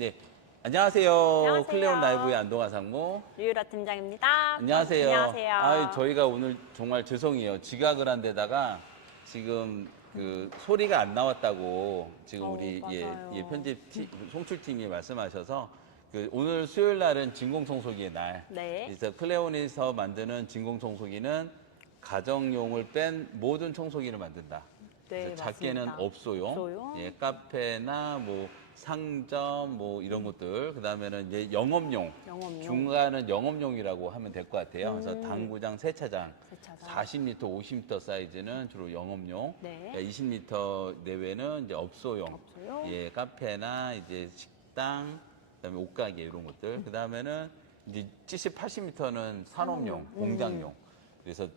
네, 안녕하세요. 안녕하세요. 클레온 라이브의 안동아 상무. 류유라 팀장입니다. 안녕하세요. 안녕하세요. 아, 저희가 오늘 정말 죄송해요. 지각을 한 데다가 지금 그 소리가 안 나왔다고 지금 우리 맞아요. 편집팀, 송출팀이 말씀하셔서 오늘 수요일 날은 진공청소기의 날. 네. 그래서 클레온에서 만드는 진공청소기는 가정용을 뺀 모든 청소기를 만든다. 네, 그래서 작게는 맞습니다. 업소용, 업소용. 예, 카페나 뭐 상점 뭐 이런 것들, 그 다음에는 이제 영업용, 영업용. 중간은 영업용이라고 하면 될 것 같아요. 그래서 당구장, 세차장, 세차장. 40m, 50m 사이즈는 주로 영업용, 네. 20m 내외는 이제 업소용, 업소용. 예, 카페나 이제 식당, 그다음에 옷가게 이런 것들, 그 다음에는 이제 70, 80m는 산업용, 공장용. 그래서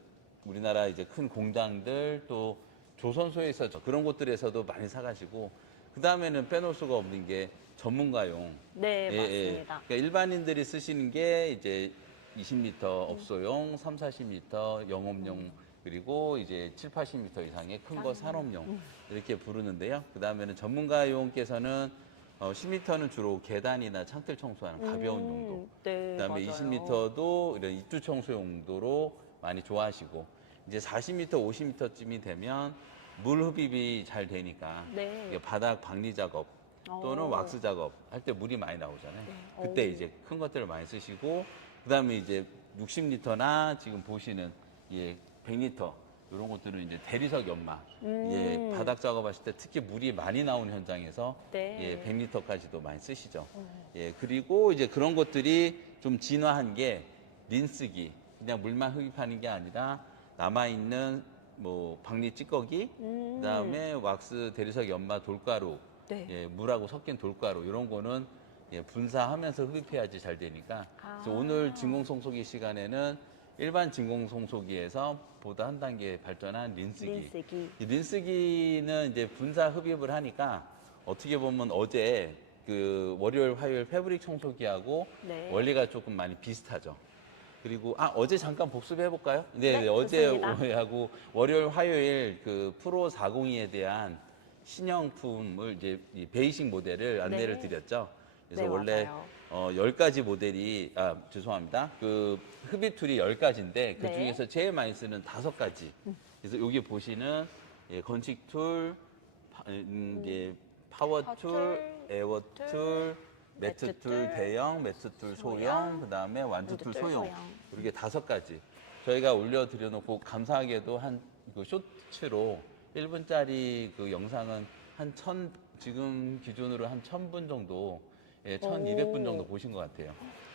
우리나라 이제 큰 공장들 또 조선소에서 그런 곳들에서도 많이 사가시고, 그 다음에는 빼놓을 수가 없는 게 전문가용. 네, 맞습니다. 그러니까 일반인들이 쓰시는 게 이제 20m 업소용, 3, 40m 영업용, 그리고 이제 7, 80m 이상의 큰 거 산업용 이렇게 부르는데요. 그 다음에는 전문가용께서는 10m는 주로 계단이나 창틀 청소하는 가벼운 용도. 네, 그다음에 맞아요. 20m도 이런 입주 청소 용도로 많이 좋아하시고, 이제 40m, 50m쯤이 되면 물 흡입이 잘 되니까 네. 이게 바닥 박리 작업 또는 왁스 작업 할 때 물이 많이 나오잖아요. 네. 그때 이제 큰 것들을 많이 쓰시고, 그다음에 이제 60리터나 지금 보시는 100리터 이런 것들은 이제 대리석 연마, 바닥 작업하실 때 특히 물이 많이 나오는 현장에서 네. 100리터까지도 많이 쓰시죠. 그리고 이제 그런 것들이 좀 진화한 게 린스기, 그냥 물만 흡입하는 게 아니라 남아있는 뭐 박리 찌꺼기, 그다음에 왁스 대리석 연마 돌가루, 네. 물하고 섞인 돌가루 이런 거는 분사하면서 흡입해야지 잘 되니까. 그래서 오늘 진공청소기 시간에는 일반 진공청소기에서 보다 한 단계 발전한 린스기. 린스기. 이 린스기는 이제 분사 흡입을 하니까 어떻게 보면 어제 그 월요일, 화요일 패브릭 청소기하고 네. 원리가 조금 많이 비슷하죠. 그리고 어제 잠깐 복습해 볼까요? 네, 어제 좋습니다. 하고 월요일, 화요일 그 프로 402에 대한 신형품을 이제 이 베이직 모델을 안내를 네. 드렸죠. 그래서 네, 원래 맞아요. 10가지 모델이 죄송합니다. 그 흡입 툴이 10가지인데 그 네. 중에서 제일 많이 쓰는 5가지. 그래서 여기 보시는 건식 툴, 이제 파워 툴, 에어 툴, 매트 툴 대형, 매트 툴 소형, 그 다음에 완투 툴 소형. 이렇게 5가지. 저희가 올려드려 놓고 감사하게도 그 쇼츠로 1분짜리 그 영상은 지금 기준으로 한 1000분 정도, 1200분 정도 보신 것 같아요.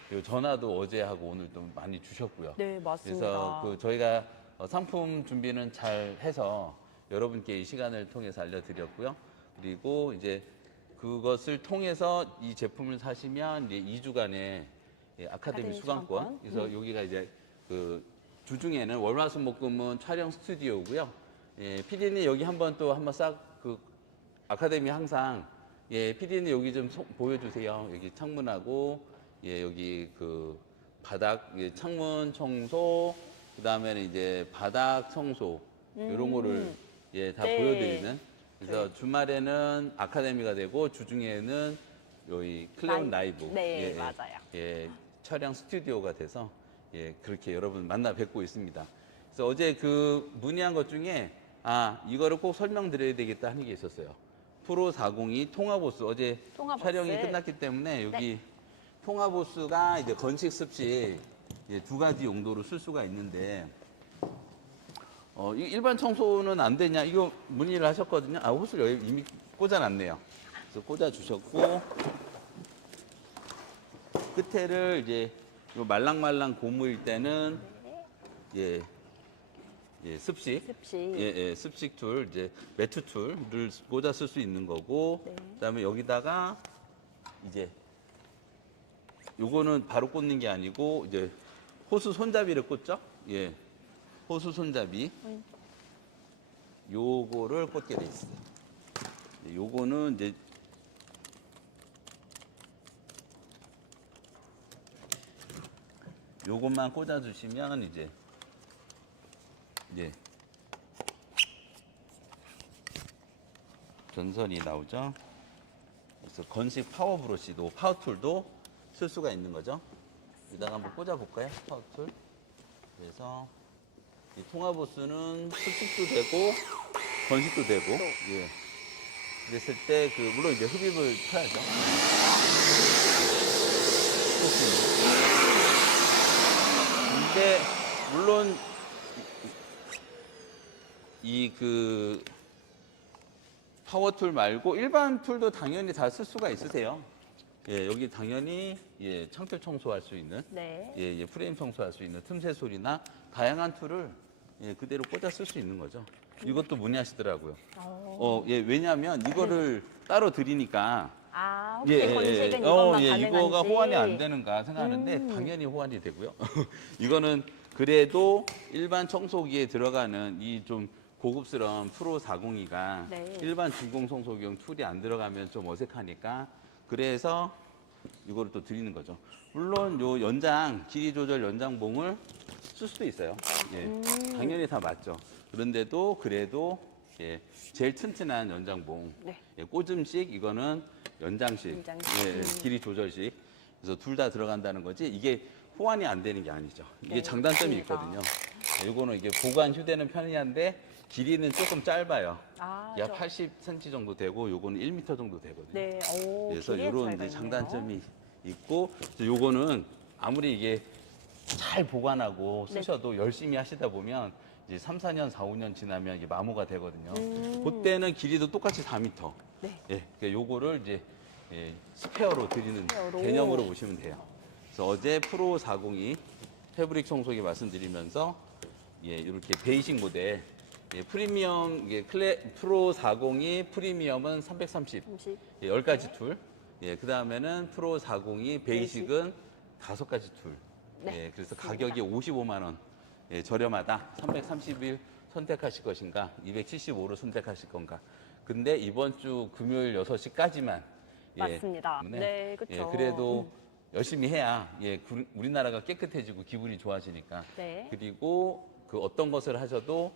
그리고 전화도 어제 하고 오늘 도 많이 주셨고요. 네, 맞습니다. 그래서 저희가 상품 준비는 잘 해서 여러분께 이 시간을 통해서 알려드렸고요. 그리고 이제 그것을 통해서 이 제품을 사시면 이제 2주간의 아카데미 수강권. 그래서 여기가 이제 그 주중에는 월화수목금은 촬영 스튜디오고요. PD님 여기 한번 싹 그 아카데미 항상 PD님 여기 좀 보여주세요. 여기 창문하고 여기 그 바닥 창문 청소, 그 다음에는 이제 바닥 청소 이런 거를 다 네. 보여드리는. 그래서 주말에는 아카데미가 되고 주중에는 여기 클레온 라이브. 네, 맞아요. 촬영 스튜디오가 돼서 그렇게 여러분 만나 뵙고 있습니다. 그래서 어제 그 문의한 것 중에 이거를 꼭 설명드려야 되겠다 하는 게 있었어요. 프로 402 통화보스. 어제 통화보스. 촬영이 끝났기 때문에 여기 통화보스가 이제 건식 습식 2가지 용도로 쓸 수가 있는데, 일반 청소는 안 되냐 이거 문의를 하셨거든요. 호스를 여기 이미 꽂아놨네요. 그래서 꽂아주셨고, 끝에를 이제 요 말랑말랑 고무일 때는 습식, 습식 툴, 이제 매트 툴을 꽂아 쓸 수 있는 거고, 그다음에 여기다가 이제 요거는 바로 꽂는 게 아니고 이제 호수 손잡이를 꽂죠. 호수 손잡이. 요거를 꽂게 돼 있어요. 요거는 이제 요것만 꽂아주시면 이제 전선이 나오죠. 그래서 건식 파워 브러쉬도 파워툴도 쓸 수가 있는 거죠. 여기다가 한번 꽂아 볼까요? 파워툴. 그래서 이 통화보스는 수축도 되고 건식도 되고. 예. 그랬을 때 그 물론 이제 흡입을 쳐야죠. 근데 물론 이 그 파워툴 말고 일반 툴도 당연히 다 쓸 수가 있으세요. 예, 여기 당연히 예, 창틀 청소할 수 있는 네. 예, 예, 프레임 청소할 수 있는 틈새 소리나 다양한 툴을 예, 그대로 꽂아 쓸 수 있는 거죠. 이것도 문의하시더라고요. 예, 왜냐하면 이거를 따로 드리니까 아, 혹시 건식은 이것만 예, 가능한지. 이거가 호환이 안 되는가 생각하는데 당연히 호환이 되고요. 이거는 그래도 일반 청소기에 들어가는 이 좀 고급스러운 프로 402가 네. 일반 진공 청소기용 툴이 안 들어가면 좀 어색하니까 그래서 이거를 또 드리는 거죠. 물론 요 연장 길이 조절 연장봉을 쓸 수도 있어요. 예, 당연히 다 맞죠. 그런데도 그래도 예, 제일 튼튼한 연장봉. 네. 예, 꽂음식 이거는 연장식, 연장식. 예, 길이 조절식. 그래서 둘 다 들어간다는 거지. 이게 호환이 안 되는 게 아니죠. 이게 네, 장단점이 맞습니다. 있거든요. 이거는 이게 보관 휴대는 편리한데 길이는 조금 짧아요. 아, 약 저- 80cm 정도 되고 요거는 1m 정도 되거든요. 네. 오, 그래서 길이의 이런 차이가 이제 있네요. 장단점이 있고 요거는 아무리 이게 잘 보관하고 네. 쓰셔도 열심히 하시다 보면 이제 3, 4년, 4, 5년 지나면 이게 마모가 되거든요. 음. 그때는 길이도 똑같이 4m. 네. 예, 그러니까 요거를 이제 예, 스페어로 드리는 스페어로. 개념으로 보시면 돼요. 그래서 어제 프로 402 패브릭 청소기 말씀드리면서 예, 이렇게 베이직 모델 예, 프리미엄 이게 프로 402 프리미엄은 330 30. 예, 10가지 툴. 예, 그 다음에는 프로 402 베이직은 5가지 툴. 네, 예, 그래서 맞습니다. 가격이 55만 원. 예, 저렴하다. 331 선택하실 것인가? 275로 선택하실 건가? 근데 이번 주 금요일 6시까지만. 맞습니다. 네, 그쵸. 예, 그래도 열심히 해야 예, 우리나라가 깨끗해지고 기분이 좋아지니까. 네. 그리고 그 어떤 것을 하셔도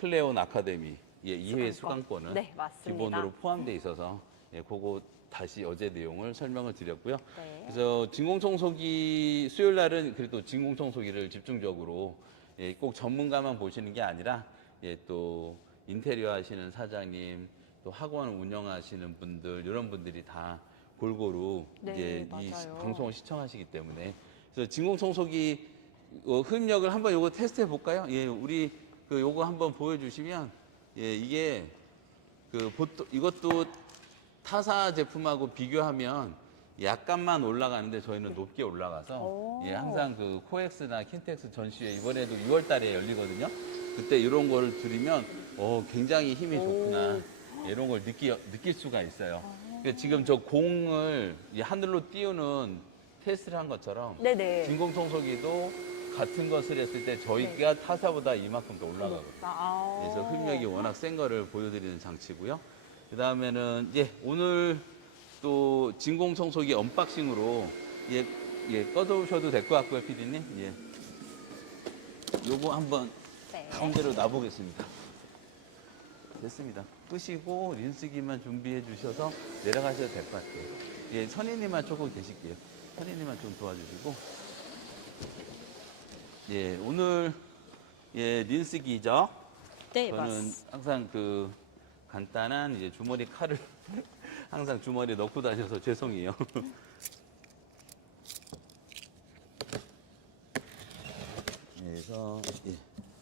클레온 아카데미 예, 2회 수강권은 네, 맞습니다. 기본으로 포함되어 있어서 예, 그거 다시 어제 내용을 설명을 드렸고요. 네. 그래서 진공청소기 수요일 날은 그래도 진공청소기를 집중적으로 예, 꼭 전문가만 보시는 게 아니라 예, 또 인테리어 하시는 사장님 또 학원 운영하시는 분들 이런 분들이 다 골고루 네, 이제 이 맞아요. 방송을 시청하시기 때문에 그래서 진공청소기 흡입력을 한번 요거 테스트해 볼까요? 예, 우리 그 요거 한번 보여주시면 예, 이게 그 보통 이것도 타사 제품하고 비교하면 약간만 올라가는데 저희는 높게 올라가서 오. 예, 항상 그 코엑스나 킨텍스 전시회 이번에도 6월 달에 열리거든요. 그때 이런 거를 들으면 굉장히 힘이 좋구나. 예, 이런 걸 느낄 수가 있어요. 그러니까 지금 저 공을 이 하늘로 띄우는 테스트를 한 것처럼 네네. 진공청소기도 같은 것을 했을 때 저희가 타사보다 이만큼 더 올라가거든요. 아, 그래서 흡입력이 워낙 센 거를 보여드리는 장치고요. 그 다음에는 이제 오늘 또 진공청소기 언박싱으로 꺼두셔도 될 것 같고요, PD님. 예. 요거 한번 네. 가운데로 놔보겠습니다. 됐습니다. 끄시고 린스기만 준비해 주셔서 내려가셔도 될 것 같아요. 예, 선생님만 조금 계실게요. 선생님만 좀 도와주시고. 예, 오늘 예, 린스기죠. 네, 저는 맞습니다. 항상 그 간단한 이제 주머니 칼을 항상 주머니에 넣고 다녀서 죄송해요. 그래서 예,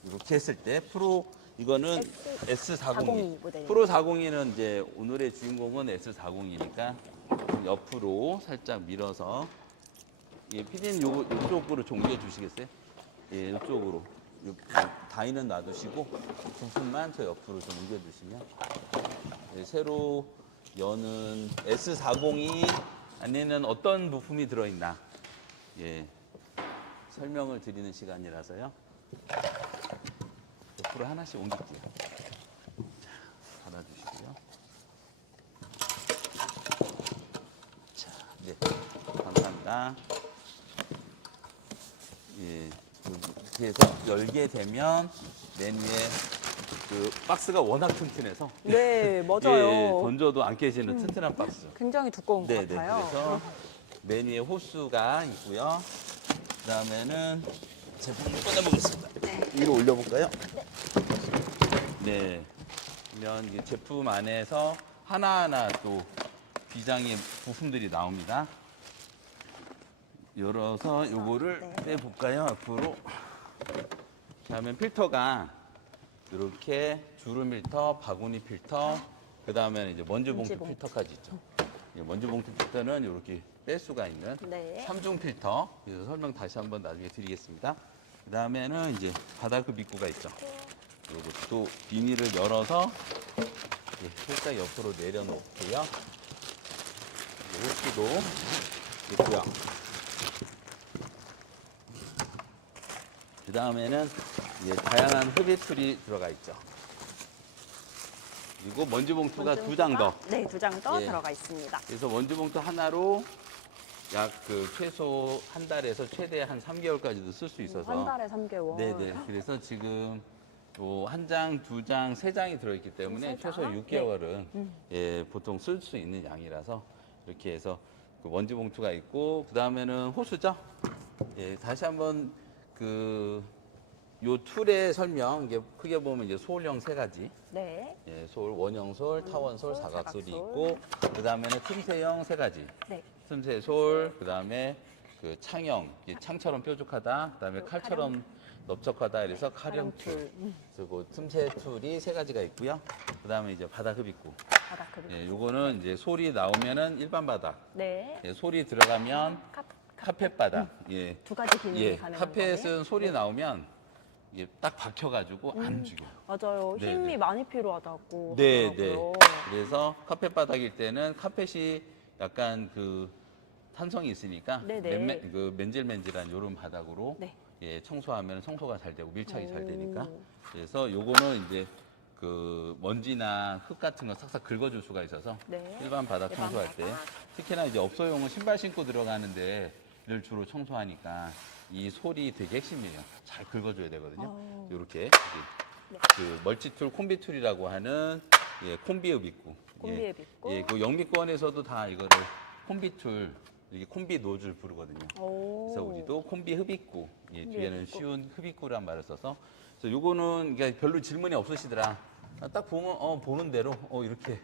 이렇게 했을 때 프로 이거는 S402 모델. 프로 402는 이제 오늘의 주인공은 S402니까 옆으로 살짝 밀어서 예, PD님 이쪽으로 좀 옮겨 주시겠어요? 예, 이쪽으로 다이는 놔두시고 부품만 저 옆으로 좀 옮겨 주시면 예, 새로 여는 S402 안에는 어떤 부품이 들어있나 예, 설명을 드리는 시간이라서요. 옆으로 하나씩 옮길게요. 자, 닫아주시고요. 자, 네, 감사합니다. 예, 이렇게 해서 열게 되면 맨 위에 그 박스가 워낙 튼튼해서 네, 맞아요. 예, 던져도 안 깨지는 튼튼한 박스. 굉장히 두꺼운 것 네네. 같아요. 그래서 맨 위에 호스가 있고요. 그다음에는 제품을 꺼내보겠습니다. 위로 올려볼까요? 네. 그러면 이 제품 안에서 하나하나 또 비장의 부품들이 나옵니다. 열어서 요거를 네. 빼볼까요? 앞으로. 그다음에 필터가 이렇게 주름 필터, 바구니 필터, 그다음에 이제 먼지 봉투 먼지 봉투. 필터까지 있죠. 이 먼지 봉투 필터는 이렇게 뺄 수가 있는 네. 3중 필터. 그래서 설명 다시 한번 나중에 드리겠습니다. 그다음에는 이제 바닥 흡입구가 있죠. 이것도 비닐을 열어서 살짝 옆으로 내려놓고요. 호스도 있고요. 그 다음에는 다양한 흡입 툴이 들어가 있죠. 그리고 먼지 봉투가 두 장 더. 네, 2장 더 예. 들어가 있습니다. 그래서 먼지 봉투 하나로 약 그 최소 한 달에서 최대 한 3개월까지도 쓸 수 있어서. 한 달에 3개월. 네네. 그래서 지금 한 장, 두 장, 세 장이 들어있기 때문에 세 장? 최소 6개월은 보통 쓸 수 있는 양이라서 이렇게 해서 그 먼지 봉투가 있고 그 다음에는 호수죠. 예, 다시 한번 요 툴의 설명 이게 크게 보면 이제 소울형 세 가지. 네. 예, 소울, 원형솔, 타원솔, 사각솔이 사각솔. 있고 그 다음에는 틈새형 세 가지. 네. 틈새솔, 그 다음에 그 창형, 이게 창처럼 뾰족하다, 그 다음에 칼처럼 넓적하다, 그래서 칼형 툴. 그리고 틈새 툴이 세 가지가 있고요. 그 다음에 이제 바닥 흡입구. 바닥 흡입. 예, 요거는 이제 솔이 나오면은 일반 바닥. 네. 예, 솔이 들어가면 카펫 바닥. 예. 두 가지 기능이 예, 가능한 카펫은 거네요. 솔이 나오면 이게 딱 박혀가지고 안 움직여. 맞아요. 네, 힘이 네. 많이 필요하다고 네, 하더라고요. 그래서 카펫 바닥일 때는 카펫이 약간 그 탄성이 있으니까 네, 네. 그 맨질맨질한 요런 바닥으로 네. 예, 청소하면 청소가 잘 되고 밀착이 잘 오. 되니까. 그래서 요거는 이제 그 먼지나 흙 같은 거 싹싹 긁어줄 수가 있어서 네. 일반 바닥 일반 청소할 때 바닥. 특히나 이제 업소용은 신발 신고 들어가는데 를 주로 청소하니까 이 솔이 되게 핵심이에요. 잘 긁어줘야 되거든요. 이렇게 네. 그 멀티툴 콤비툴이라고 하는 콤비 흡입구. 콤비 흡입구. 그 영미권에서도 다 이거를 콤비툴, 이게 콤비 노즐 부르거든요. 오. 그래서 우리도 콤비 흡입구. 뒤에는 흡입구. 쉬운 흡입구란 말을 써서. 그래서 요거는 그러니까 별로 질문이 없으시더라. 딱 보면 보는 대로 이렇게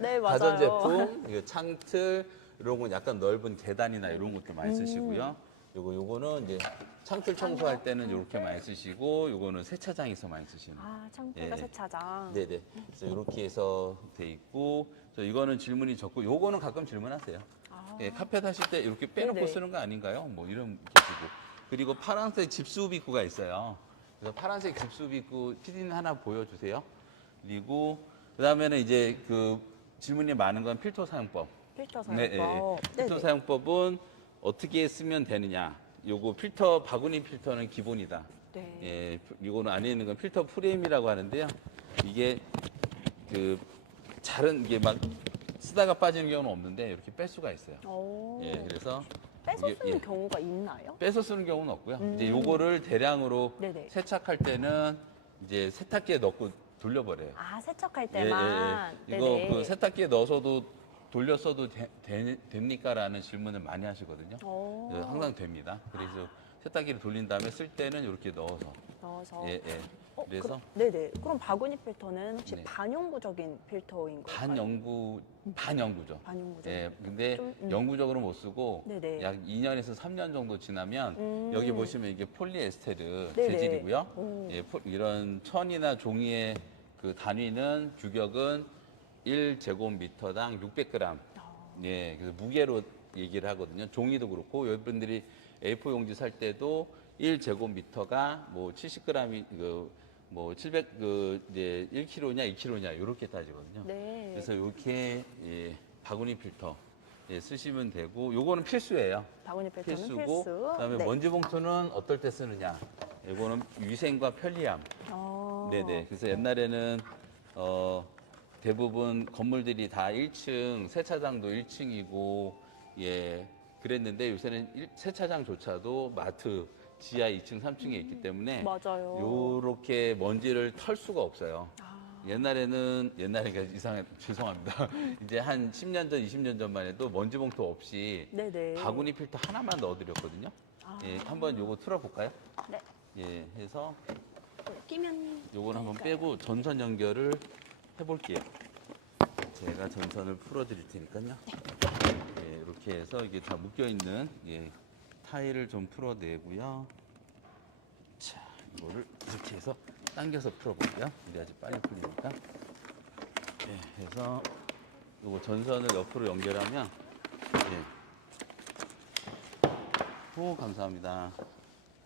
네, 맞아요. 가전제품, 이거 창틀 이런 건 약간 넓은 계단이나 이런 것도 많이 쓰시고요. 요거는 이제 창틀 청소할 때는 이렇게 많이 쓰시고, 요거는 세차장에서 많이 쓰시는. 아, 창틀과 예. 세차장. 네네. 그래서 이렇게 해서 돼 있고, 이거는 질문이 적고, 요거는 가끔 질문하세요. 아. 예, 카펫 하실 때 이렇게 빼놓고 네네. 쓰는 거 아닌가요? 뭐 이런 계시고. 그리고 파란색 집수흡입구가 있어요. 그래서 파란색 집수흡입구 PD님 하나 보여주세요. 그리고 그다음에는 이제 그 질문이 많은 건 필터 사용법. 필터 네, 사용법. 필터 네네. 사용법은 어떻게 쓰면 되느냐. 요거 필터 바구니 필터는 기본이다. 네. 예, 이거는 안에 있는 건 필터 프레임이라고 하는데요. 이게 그 잘은 이게 막 쓰다가 빠지는 경우는 없는데 이렇게 뺄 수가 있어요. 오. 예, 그래서 빼서 이게, 쓰는 예. 경우가 있나요? 빼서 쓰는 경우는 없고요. 이제 요거를 대량으로 네네. 세척할 때는 이제 세탁기에 넣고 돌려버려요. 아, 세척할 예, 때만. 예, 예. 이거 네네. 그 세탁기에 넣어서도 돌려 써도 됩니까? 라는 질문을 많이 하시거든요. 오. 그래서 항상 됩니다. 그래서 세탁기를 돌린 다음에 쓸 때는 이렇게 넣어서. 넣어서. 예, 예. 그래서 네네. 그럼 바구니 필터는 혹시 네. 반영구적인 필터인 걸까요? 반영구죠. 반영구적. 예, 근데 좀, 영구적으로 못 쓰고 네네. 약 2년에서 3년 정도 지나면 여기 보시면 이게 폴리에스테르 네네. 재질이고요. 오. 예, 이런 천이나 종이의 그 단위는 규격은 1제곱미터당 600g. 예, 그래서 무게로 얘기를 하거든요. 종이도 그렇고 여러분들이 A4 용지 살 때도 1제곱미터가 뭐 70g이 뭐 700 이제 1kg냐 2kg냐 이렇게 따지거든요. 네. 그래서 이렇게 바구니 필터 쓰시면 되고 요거는 필수예요. 바구니 필터는 필수고 필수. 그다음에 네. 먼지 봉투는 어떨 때 쓰느냐. 이거는 위생과 편리함. 네네. 그래서 옛날에는 대부분 건물들이 다 1층, 세차장도 1층이고 그랬는데 요새는 세차장조차도 마트 지하 2층, 3층에 있기 때문에 맞아요. 요렇게 먼지를 털 수가 없어요. 아, 옛날에 이상해 죄송합니다. 이제 한 10년 전, 20년 전만 해도 먼지 봉투 없이 네네. 바구니 필터 하나만 넣어드렸거든요. 아. 예, 한번 요거 틀어볼까요? 네. 예, 해서 끼면. 요걸 한번 될까요? 빼고 전선 연결을 해볼게요. 제가 전선을 풀어드릴 테니까요. 예, 이렇게 해서 이게 다 묶여있는 타일을 좀 풀어내고요. 자, 이거를 이렇게 해서 당겨서 풀어볼게요. 이래야지 빨리 풀리니까. 예, 해서 요거 전선을 옆으로 연결하면 오, 감사합니다.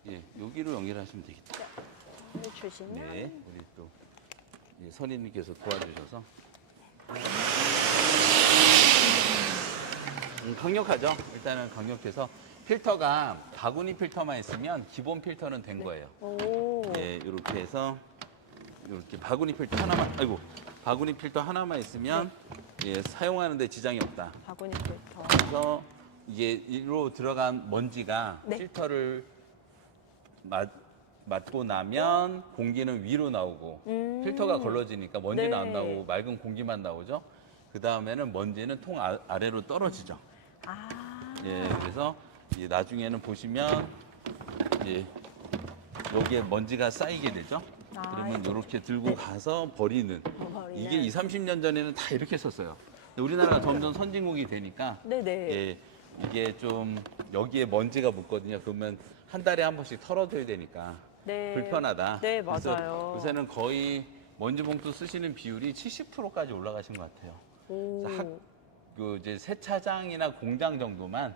예, 여기로 연결하시면 되겠다. 주시면. 네, 우리 또 선임님께서 도와주셔서 강력하죠. 일단은 강력해서 필터가 바구니 필터만 있으면 기본 필터는 된 거예요. 오. 예, 이렇게 해서 이렇게 바구니 필터 하나만 있으면 사용하는데 지장이 없다. 바구니 필터. 그래서 이게 이로 들어간 먼지가 네. 필터를 맞고 나면 공기는 위로 나오고 필터가 걸러지니까 먼지는 네. 안 나오고 맑은 공기만 나오죠. 그 다음에는 먼지는 통 아래로 떨어지죠. 아. 예, 그래서 나중에는 보시면 여기에 먼지가 쌓이게 되죠. 아, 그러면 이렇게. 이렇게 들고 가서 버리는. 버리는. 이게 20, 30년 전에는 다 이렇게 썼어요. 근데 우리나라가 점점 선진국이 되니까 네네. 예, 이게 좀 여기에 먼지가 묻거든요. 그러면 한 달에 한 번씩 털어줘야 되니까 네. 불편하다. 네, 그래서 맞아요. 요새는 거의 먼지 봉투 쓰시는 비율이 70%까지 올라가신 것 같아요. 오. 그래서 이제 세차장이나 공장 정도만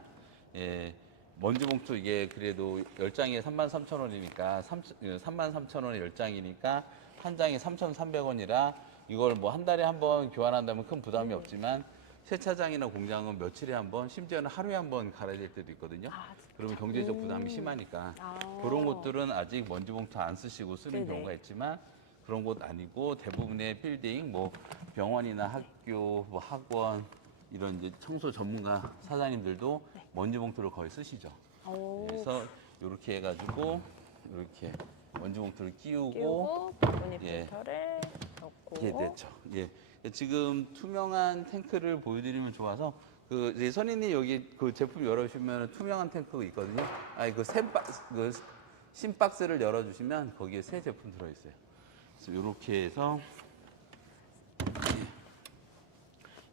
먼지 봉투 이게 그래도 10장에 33,000원이니까 33,000원에 10장이니까 한 장에 3,300원이라 이걸 뭐 한 달에 한 번 교환한다면 큰 부담이 없지만 세차장이나 공장은 며칠에 한 번, 심지어는 하루에 한 번 갈아야 될 때도 있거든요. 아, 그러면 경제적 부담이 심하니까 아. 그런 곳들은 아직 먼지 봉투 안 쓰시고 쓰는 네네. 경우가 있지만 그런 곳 아니고 대부분의 빌딩, 뭐 병원이나 학교, 뭐 학원 이런 이제 청소 전문가 사장님들도 먼지 봉투를 거의 쓰시죠. 오. 그래서 이렇게 해가지고 이렇게 먼지 봉투를 끼우고 바구니 예. 필터를 넣고. 이게 됐죠. 예. 지금 투명한 탱크를 보여드리면 좋아서 이제 선생님 여기 그 제품 열어주시면 투명한 탱크가 있거든요. 아니 그 심박스를 열어주시면 거기에 새 제품 들어있어요. 그래서 이렇게 해서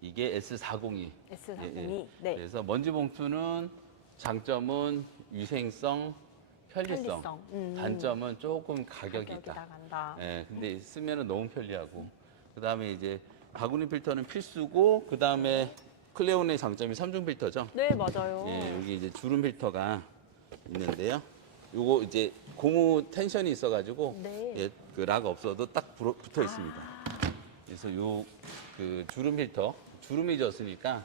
이게 S402. S402. 예. 네. 그래서 먼지 봉투는 장점은 위생성, 편리성. 단점은 조금 가격이 있다. 나간다. 예, 근데 쓰면은 너무 편리하고. 그 다음에 이제 바구니 필터는 필수고, 그 다음에 클레온의 장점이 3중 필터죠. 네, 맞아요. 예, 여기 이제 주름 필터가 있는데요. 요거 이제 고무 텐션이 있어가지고, 네. 예, 그 락 없어도 딱 붙어 있습니다. 그래서 그 주름 필터, 주름이 졌으니까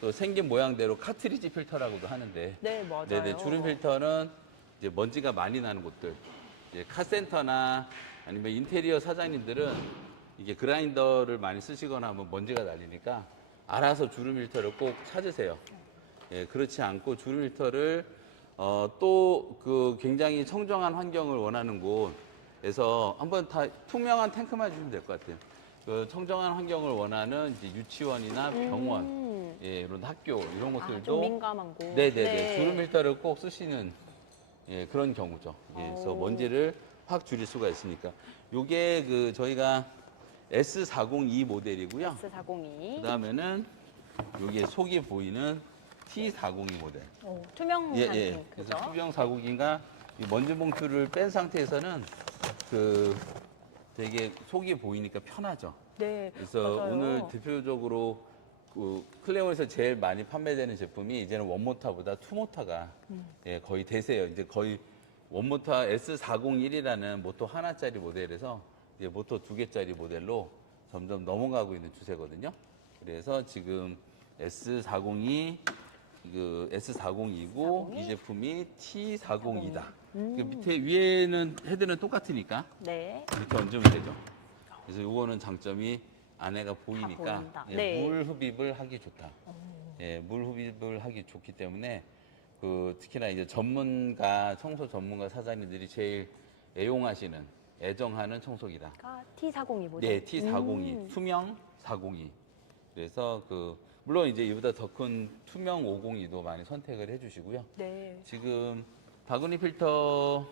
또 생긴 모양대로 카트리지 필터라고도 하는데, 네, 맞아요. 네네, 주름 필터는 이제 먼지가 많이 나는 곳들, 이제 카센터나 아니면 인테리어 사장님들은 이게 그라인더를 많이 쓰시거나 하면 먼지가 날리니까 알아서 주름 필터를 꼭 찾으세요. 예, 그렇지 않고 주름 필터를 또 그 굉장히 청정한 환경을 원하는 곳에서 한번 다 투명한 탱크만 주시면 될 것 같아요. 그 청정한 환경을 원하는 이제 유치원이나 병원, 예, 이런 학교 이런 곳들도 좀 민감한 곳. 네네네. 네. 주름 필터를 꼭 쓰시는 그런 경우죠. 예, 그래서 오. 먼지를 확 줄일 수가 있으니까. 요게 그 저희가 S402 모델이고요. S402. 그 다음에는 요게 속이 보이는 T402 모델. 오, 투명한 그래서 탱크죠. 투명 402가 먼지 봉투를 뺀 상태에서는 그 되게 속이 보이니까 편하죠. 네, 그래서 맞아요. 오늘 대표적으로 그 클레온에서 제일 많이 판매되는 제품이 이제는 원모터보다 투모터가 거의 대세예요. 이제 거의 원모터 S401이라는 모터 하나짜리 모델에서 이제 모터 2개짜리 모델로 점점 넘어가고 있는 추세거든요. 그래서 지금 S402, 그 S402고 402? 이 제품이 T402다. 그 밑에 위에는 헤드는 똑같으니까 네. 이렇게 얹으면 되죠. 그래서 요거는 장점이 안에가 보이니까 보인다. 예, 네. 물 흡입을 하기 좋다. 예, 물 흡입을 하기 좋기 때문에 특히나 이제 청소 전문가 사장님들이 제일 애정하는 청소기다. T402 모델. 네, T402 투명 402. 그래서 물론 이제 이보다 더 큰 투명 502도 많이 선택을 해주시고요. 네. 지금 바구니 필터도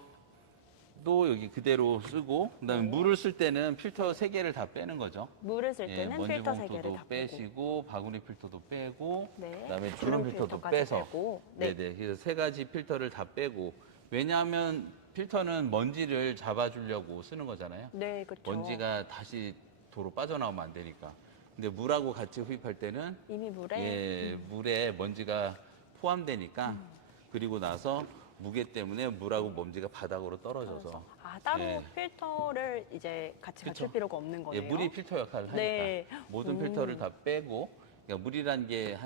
여기 그대로 쓰고, 그다음에 네. 물을 쓸 때는 필터 3개를 다 빼는 거죠. 물을 쓸 때는 먼지 필터 3개를 봉투도 다 빼고. 빼시고 바구니 필터도 빼고, 네. 그다음에 주름 필터도 필터까지 빼서. 빼고. 네. 네네. 그래서 3가지 필터를 다 빼고. 왜냐하면 필터는 먼지를 잡아주려고 쓰는 거잖아요. 네, 그렇죠. 먼지가 다시 도로 빠져나오면 안 되니까. 근데 물하고 같이 흡입할 때는 이미 물에 물에 먼지가 포함되니까 그리고 나서 무게 때문에 물하고 먼지가 바닥으로 떨어져서 따로 예. 필터를 이제 같이 그쵸. 갖출 필요가 없는 거네요. 물이 필터 역할을 하니까 네. 모든 필터를 다 빼고, 그러니까 물이란 게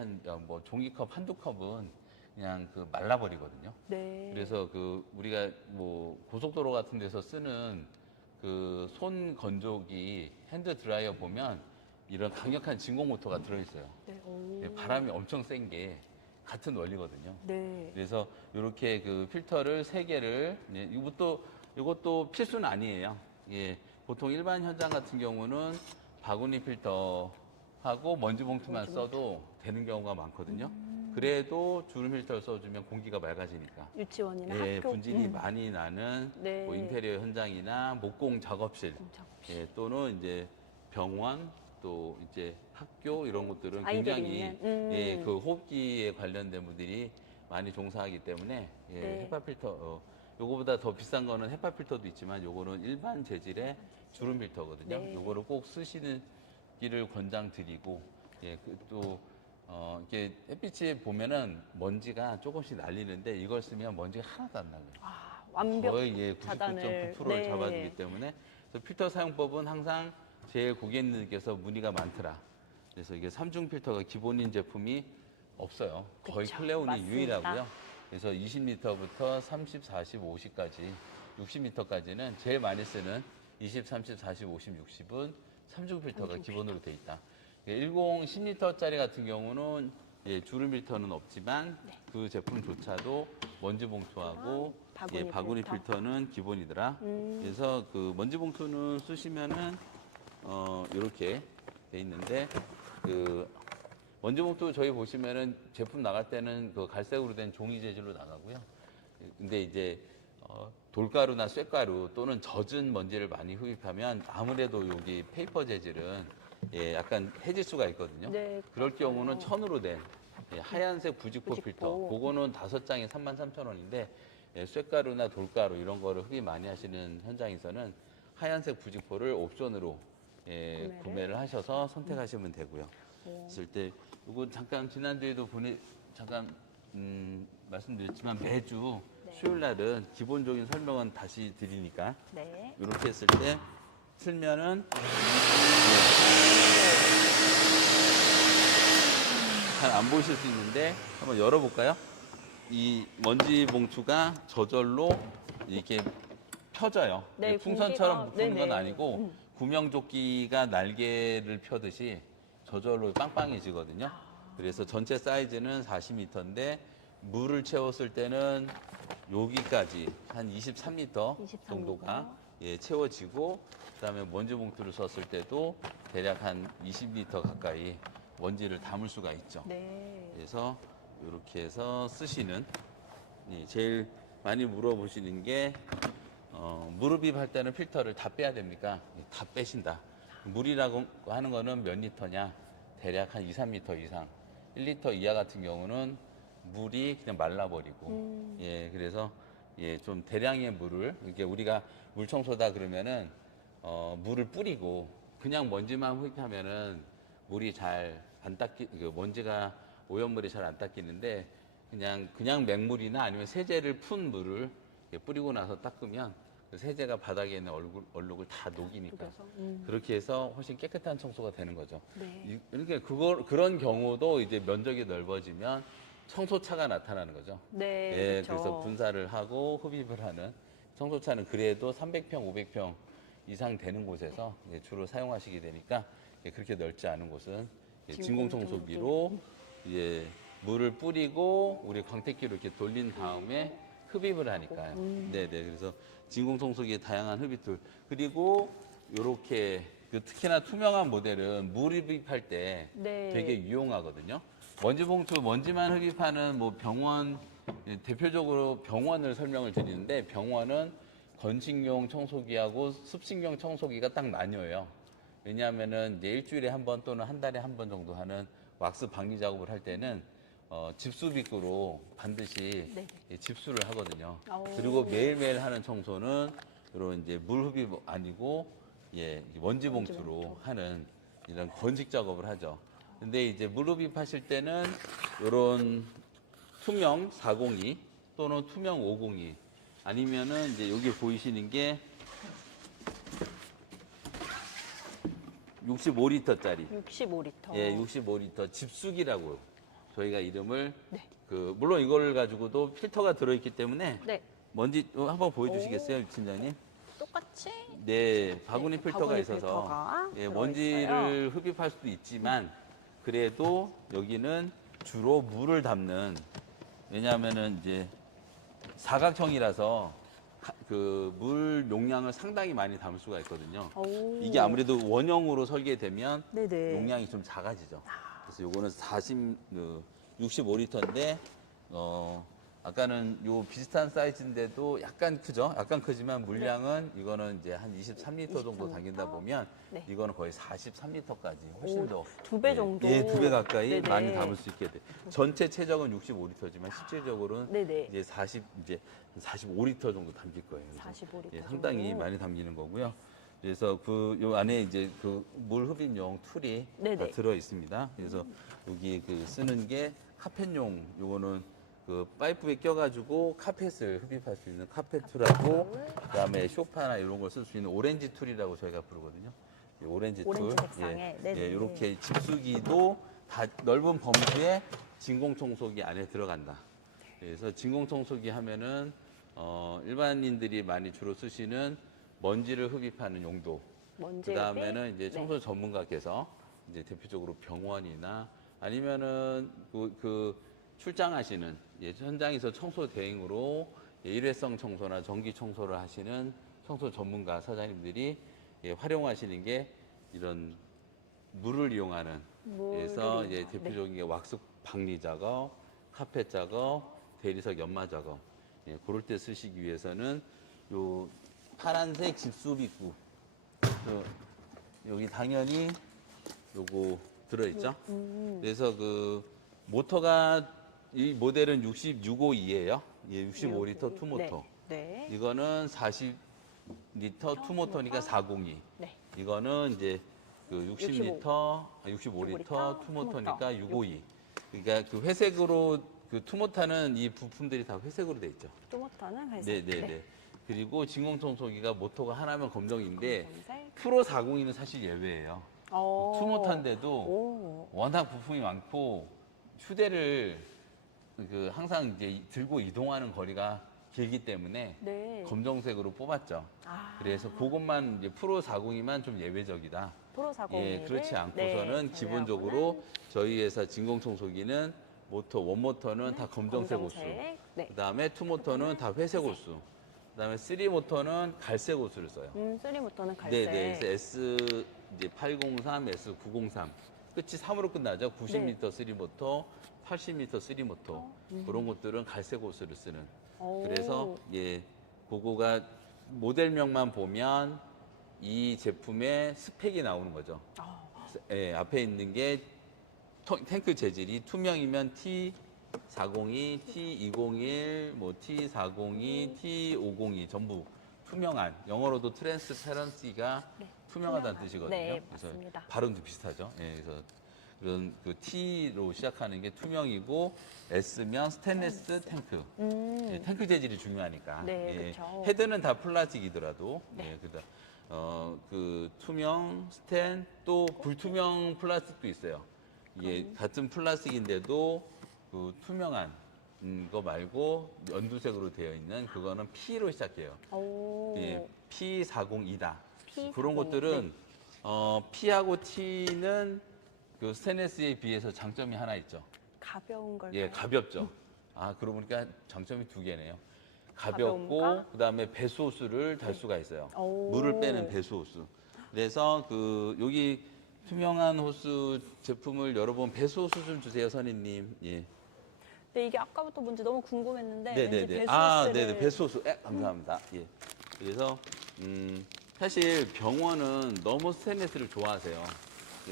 뭐 종이컵 한두 컵은 그냥 말라버리거든요. 네. 그래서 우리가 뭐 고속도로 같은 데서 쓰는 손 건조기 핸드 드라이어 보면 이런 강력한 진공 모터가 들어있어요. 네. 오. 바람이 엄청 센 게 같은 원리거든요. 네. 그래서 이렇게 필터를 3개를, 이것도 필수는 아니에요. 예, 보통 일반 현장 같은 경우는 바구니 필터하고 먼지 봉투만 써도 되는 경우가 많거든요. 그래도 주름 필터를 써주면 공기가 맑아지니까. 유치원이나 예, 학교 분진이 많이 나는 네. 뭐 인테리어 현장이나 목공 작업실, 작업실. 또는 이제 병원, 또 이제 학교 이런 곳들은 아이들이 굉장히 있는, 호흡기에 관련된 분들이 많이 종사하기 때문에 네. 헤파 필터 요거보다 더 비싼 거는 헤파 필터도 있지만 요거는 일반 재질의 주름 필터거든요. 네. 요거를 꼭 쓰시는 기를 권장드리고, 또 이렇게 햇빛에 보면은 먼지가 조금씩 날리는데 이걸 쓰면 먼지가 하나도 안 나요. 완벽 거의 차단을 99.9%를 잡아주기 때문에 그래서 필터 사용법은 항상 제일 고객님께서 문의가 많더라. 그래서 이게 3중 필터가 기본인 제품이 없어요. 거의 그쵸, 클레온이 맞습니다. 유일하고요. 그래서 20리터부터 30, 40, 50까지 60리터까지는 제일 많이 쓰는 20, 30, 40, 50, 60은 3중 필터가 기본으로 돼 있다. 10, 10리터짜리 같은 경우는 주름 필터는 없지만 그 제품조차도 먼지 봉투하고 바구니 필터는 기본이더라. 그래서 먼지 봉투는 쓰시면은 이렇게 돼 있는데 먼지 봉투 저희 보시면은 제품 나갈 때는 갈색으로 된 종이 재질로 나가고요. 근데 이제 돌가루나 쇳가루 또는 젖은 먼지를 많이 흡입하면 아무래도 여기 페이퍼 재질은 약간 해질 수가 있거든요. 네, 그럴 경우는 천으로 된 하얀색 부직포 부직포. 필터, 그거는 5장에 33,000원인데 쇳가루나 돌가루 이런 거를 흡입 많이 하시는 현장에서는 하얀색 부직포를 옵션으로 구매를 하셔서 선택하시면 되고요. 있을 때 이거 잠깐 지난주에도 잠깐 말씀드렸지만 매주 수요일 날은 기본적인 설명은 다시 드리니까 네. 이렇게 했을 때 틀면은 잘 안 보이실 수 있는데 한번 열어볼까요? 이 먼지 봉투가 저절로 이렇게 펴져요. 네, 풍선처럼 공기가- 푸는 건 네네. 아니고 구명조끼가 날개를 펴듯이 저절로 빵빵해지거든요. 그래서 전체 사이즈는 40m인데 물을 채웠을 때는 여기까지 한 23m 23m. 정도가 채워지고, 그다음에 먼지 봉투를 썼을 때도 대략 한 20m 가까이 먼지를 담을 수가 있죠. 네. 그래서 이렇게 해서 쓰시는, 제일 많이 물어보시는 게 무릎입 할 때는 필터를 다 빼야 됩니까? 다 빼신다. 물이라고 하는 거는 몇 리터냐? 대략 한 2, 3리터 이상. 1리터 이하 같은 경우는 물이 그냥 말라버리고, 그래서 좀 대량의 물을, 이게 우리가 물 청소다 그러면은 물을 뿌리고 그냥 먼지만 흡입하면은 물이 잘 안 닦이, 먼지가 오염물이 잘 안 닦이는데 그냥 맹물이나 아니면 세제를 푼 물을 뿌리고 나서 닦으면 그 세제가 바닥에 있는 얼룩을 다 녹이니까 녹여서, 그렇게 해서 훨씬 깨끗한 청소가 되는 거죠. 네. 그러니까 그런 경우도 이제 면적이 넓어지면 청소차가 나타나는 거죠. 네. 그렇죠. 그래서 분사를 하고 흡입을 하는 청소차는 그래도 300평, 500평 이상 되는 곳에서 주로 사용하시게 되니까 그렇게 넓지 않은 곳은 진공 청소기로 물을 뿌리고 우리 광택기로 이렇게 돌린 다음에 흡입을 하니까요. 네네. 그래서 진공청소기의 다양한 흡입 툴. 그리고 요렇게 특히나 투명한 모델은 물 흡입할 때 네. 되게 유용하거든요. 먼지 봉투, 먼지만 흡입하는 뭐 병원, 대표적으로 병원을 설명을 드리는데 병원은 건식용 청소기하고 습식용 청소기가 딱 나뉘어요. 왜냐하면은 이제 일주일에 한 번 또는 한 달에 한 번 정도 하는 왁스 방리 작업을 할 때는 집수비구로 반드시 네. 집수를 하거든요. 오. 그리고 매일매일 하는 청소는 이런 이제 물 흡입 아니고 예, 먼지 봉투로 하는 이런 건식 작업을 하죠. 근데 이제 물 흡입하실 때는 이런 투명 402 또는 투명 502 아니면은 이제 여기 보이시는 게 65리터짜리 65리터. 예, 65리터 집수기라고 저희가 이름을 네. 물론 이걸 가지고도 필터가 들어있기 때문에 네. 먼지 한번 보여주시겠어요, 팀장님? 똑같이 네, 바구니 네, 필터가 바구니 있어서 필터가 예, 들어있어요. 먼지를 흡입할 수도 있지만 그래도 여기는 주로 물을 담는 왜냐하면은 이제 사각형이라서 그 물 용량을 상당히 많이 담을 수가 있거든요. 오. 이게 아무래도 원형으로 설계되면 네네. 용량이 좀 작아지죠. 그래서 요거는 65리터인데 아까는 요 비슷한 사이즈인데도 약간 크죠? 약간 크지만 물량은 이거는 이제 한 23리터 정도 23리터? 담긴다 보면 네. 이거는 거의 43리터까지 훨씬 오, 더 두배 예, 정도? 예, 2배 가까이 네네. 많이 담을 수 있게 돼. 전체 최적은 65리터지만 실질적으로는 네네. 이제 45리터 정도 담길 거예요. 그래서 45리터 예, 상당히 정도. 많이 담기는 거고요. 그래서 요 안에 이제 그 물 흡입용 툴이 네네. 다 들어 있습니다. 그래서 여기 쓰는 게 카펫용 요거는 그 파이프에 껴가지고 카펫을 흡입할 수 있는 카펫 툴하고 그다음에 쇼파나 이런 걸 쓸 수 있는 오렌지 툴이라고 저희가 부르거든요. 이 오렌지 오렌지 툴. 색상의. 예, 네네. 예, 이렇게 집수기도 다 넓은 범주에 진공청소기 안에 들어간다. 그래서 진공청소기 하면은 일반인들이 많이 주로 쓰시는 먼지를 흡입하는 용도. 먼지 그 다음에는 흡입? 이제 청소 전문가께서 이제 대표적으로 병원이나 아니면은 출장하시는 현장에서 청소 대행으로 일회성 청소나 정기 청소를 하시는 청소 전문가 사장님들이 활용하시는 게 이런 물을 이용하는 그래서 이제 이용한, 대표적인 게 왁스 방리 작업, 카펫 작업, 대리석 연마 작업 그럴 때 쓰시기 위해서는 요 파란색 집수비구 여기 당연히 요거 들어있죠. 그래서 모터가 이 모델은 6652예요. 예, 65리터 투모터. 네. 이거는 40리터 투모터니까 402. 네. 이거는 이제 60리터, 65리터 투모터니까 652. 그러니까 회색으로 투모타는 이 부품들이 다 회색으로 돼 있죠. 토마토는 회색. 네네네. 그리고 진공청소기가 모터가 하나면 검정인데 검정색. 프로 402는 사실 예외예요. 투모타인데도 오. 워낙 부품이 많고 휴대를 항상 이제 들고 이동하는 거리가 길기 때문에 네. 검정색으로 뽑았죠. 아. 그래서 그것만 이제 프로 402만 좀 예외적이다. 프로 401. 예, 그렇지 않고서는 기본적으로 저희 회사 진공청소기는 원모터는 다 검정색 호수. 네. 그다음에 투모터는 다 회색 호수. 그다음에 3모터는 갈색 호수를 써요. 3모터는 갈색. 네네. 그래서 S803, S903 끝이 3으로 끝나죠. 90m 3모터, 80m 3모터 그런 것들은 갈색 호수를 쓰는. 오. 그래서 그거가 모델명만 보면 이 제품의 스펙이 나오는 거죠. 아. 예, 앞에 있는 게 탱크 재질이 투명이면 T402, T201, 뭐 T402, T502 전부 투명한 영어로도 트랜스페런시가 네, 투명하다는 투명한. 뜻이거든요. 네, 그래서 맞습니다. 발음도 비슷하죠. 예, 그래서 그런 T로 시작하는 게 투명이고 S면 스테인리스 탱크. 예, 탱크 재질이 중요하니까. 네, 예, 그쵸. 헤드는 다 플라스틱이더라도 네. 투명 스텐 또 불투명 플라스틱도 있어요. 이게 같은 플라스틱인데도 투명한 거 말고 연두색으로 되어 있는 그거는 P로 시작해요. 오. 예, P402다. P402, 그런 것들은 P하고 T는 스테인리스에 비해서 장점이 하나 있죠. 가벼운 걸까요? 예, 가볍죠. 아, 그러고 보니까 장점이 두 개네요. 가볍고 가벼움과? 그다음에 배수 호스를 달 수가 있어요. 오. 물을 빼는 배수 호스. 그래서 그 여기 투명한 호스 제품을 여러 번 배수 호스 좀 주세요, 선임님. 예. 네, 이게 아까부터 뭔지 너무 궁금했는데 왠지 네네네. 배수스를 아, 네네. 배수 호스. 감사합니다. 예. 그래서 사실 병원은 너무 스테인리스를 좋아하세요.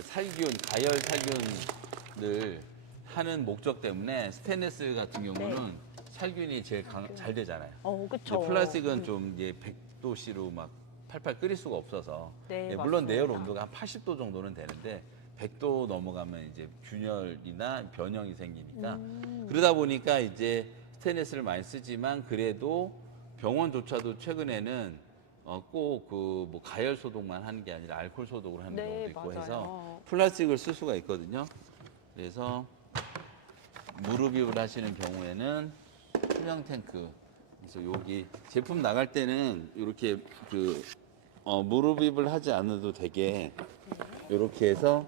살균, 가열 살균을 하는 목적 때문에 스테인리스 같은 경우는 살균이 제일 잘 되잖아요. 그쵸. 이제 플라스틱은 좀 이제 100도씨로 막 팔팔 끓일 수가 없어서 네, 물론 맞습니다. 내열 온도가 한 80도 정도는 되는데 100도 넘어가면 이제 균열이나 변형이 생기니까 그러다 보니까 이제 스테인리스를 많이 쓰지만 그래도 병원조차도 최근에는 꼭 그 뭐 가열 소독만 하는 게 아니라 알코올 소독을 하는 네, 경우도 있고 맞아요. 해서 플라스틱을 쓸 수가 있거든요. 그래서 무릎입을 하시는 경우에는 투명 탱크. 그래서 여기 제품 나갈 때는 이렇게 그 무릎입을 하지 않아도 되게 이렇게 해서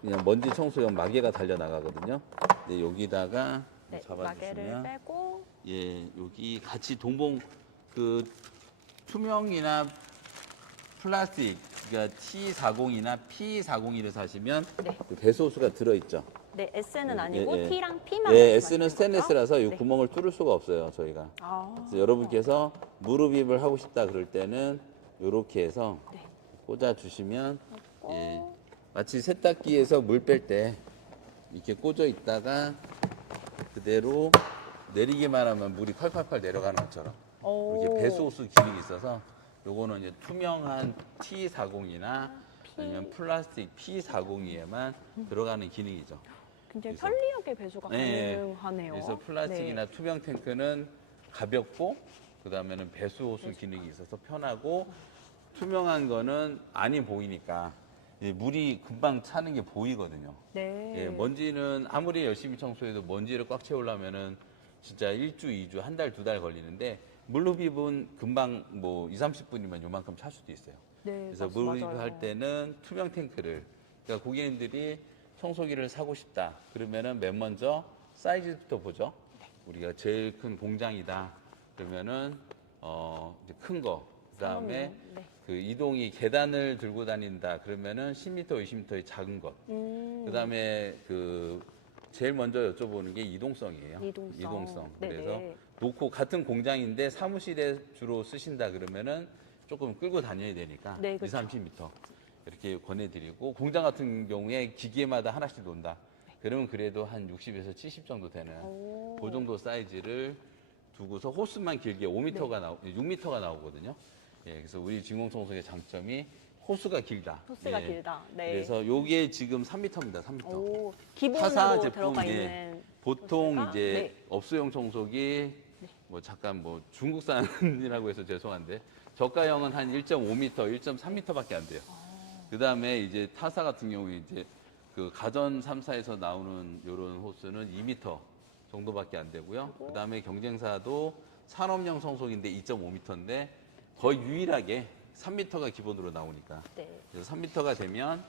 그냥 먼지 청소용 마개가 달려 나가거든요. 근데 여기다가 네, 마개를 잡아주시면 빼고 예, 여기 같이 동봉 그 투명이나 플라스틱 그러니까 T40이나 P40을 사시면 네. 그 배수호스가 들어있죠. 네, S는 아니고 예. T랑 P만 예, 말씀하시는 S는 스테인리스라서 이 거죠? 네. 구멍을 뚫을 수가 없어요, 저희가. 아, 그래서 여러분께서 무릎입을 하고 싶다 그럴 때는 이렇게 해서 네. 꽂아 주시면 예, 마치 세탁기에서 물 뺄 때 이렇게 꽂아 있다가 그대로 내리기만 하면 물이 콸콸콸 내려가는 것처럼 이렇게 배수호스 기능이 있어서 요거는 이제 투명한 T40이나 아니면 플라스틱 P40에만 들어가는 기능이죠. 굉장히 그래서- 편리하게 배수가 네. 가능하네요. 그래서 플라스틱이나 네. 투명 탱크는 가볍고 그다음에는 배수 호수 기능이 있어서 편하고 투명한 거는 안이 보이니까 물이 금방 차는 게 보이거든요. 네. 예, 먼지는 아무리 열심히 청소해도 먼지를 꽉 채우려면은 진짜 1주, 2주, 한 달, 두 달 걸리는데 물흡입은 금방 뭐 2, 30분이면 요만큼 찰 수도 있어요. 네, 그래서 맞아요. 물흡입할 때는 투명 탱크를 그러니까 고객님들이 청소기를 사고 싶다 그러면은 맨 먼저 사이즈부터 보죠. 우리가 제일 큰 공장이다 그러면은 이제 큰 거. 그다음에 네. 그 이동이 계단을 들고 다닌다 그러면은 10m, 20m의 작은 것. 그다음에 그 제일 먼저 여쭤보는 게 이동성이에요. 이동성. 그래서 네네. 놓고 같은 공장인데 사무실에 주로 쓰신다 그러면은 조금 끌고 다녀야 되니까 네, 2, 그렇죠. 30m 이렇게 권해드리고 공장 같은 경우에 기계마다 하나씩 논다. 그러면 그래도 한 60에서 70 정도 되는 오. 그 정도 사이즈를 두고서 호스만 길게 5m가 6m가 나오거든요. 예, 그래서 우리 진공청소기의 장점이 호스가 길다. 호스가 예. 길다. 네. 그래서 요게 지금 3m입니다. 3m. 오, 타사 기본으로 제품, 들어가 예. 있는 보통 호스가? 이제 네. 업소용 청소기 뭐 잠깐 뭐 중국산이라고 해서 죄송한데 저가형은 한 1.5m, 1.3m밖에 안 돼요. 그다음에 이제 타사 같은 경우에 이제 그 가전 3사에서 나오는 요런 호스는 2m 정도밖에 안 되고요. 그다음에 경쟁사도 산업용 청소기인데 2.5m인데 거의 유일하게 3m가 기본으로 나오니까. 네. 그래서 3m가 되면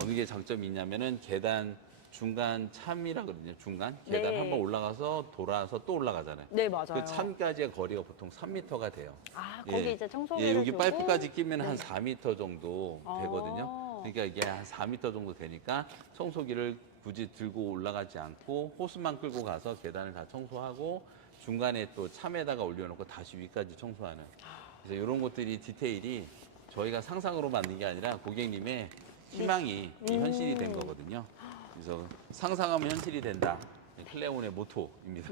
어느 게 장점이 있냐면은 계단 중간 참이라 그러거든요. 중간 계단 네. 한번 올라가서 돌아서 또 올라가잖아요. 네, 맞아요. 그 참까지의 거리가 보통 3m가 돼요. 아, 거기 이제 청소기를 예, 여기 두고 파이프까지 끼면 한 네. 4m 정도 아. 되거든요. 그러니까 이게 한 4m 정도 되니까 청소기를 굳이 들고 올라가지 않고 호스만 끌고 가서 계단을 다 청소하고 중간에 또 참에다가 올려놓고 다시 위까지 청소하는. 그래서 이런 것들이 디테일이 저희가 상상으로 만든 게 아니라 고객님의 희망이 이 현실이 된 거거든요. 그래서 상상하면 현실이 된다. 클레온의 모토입니다.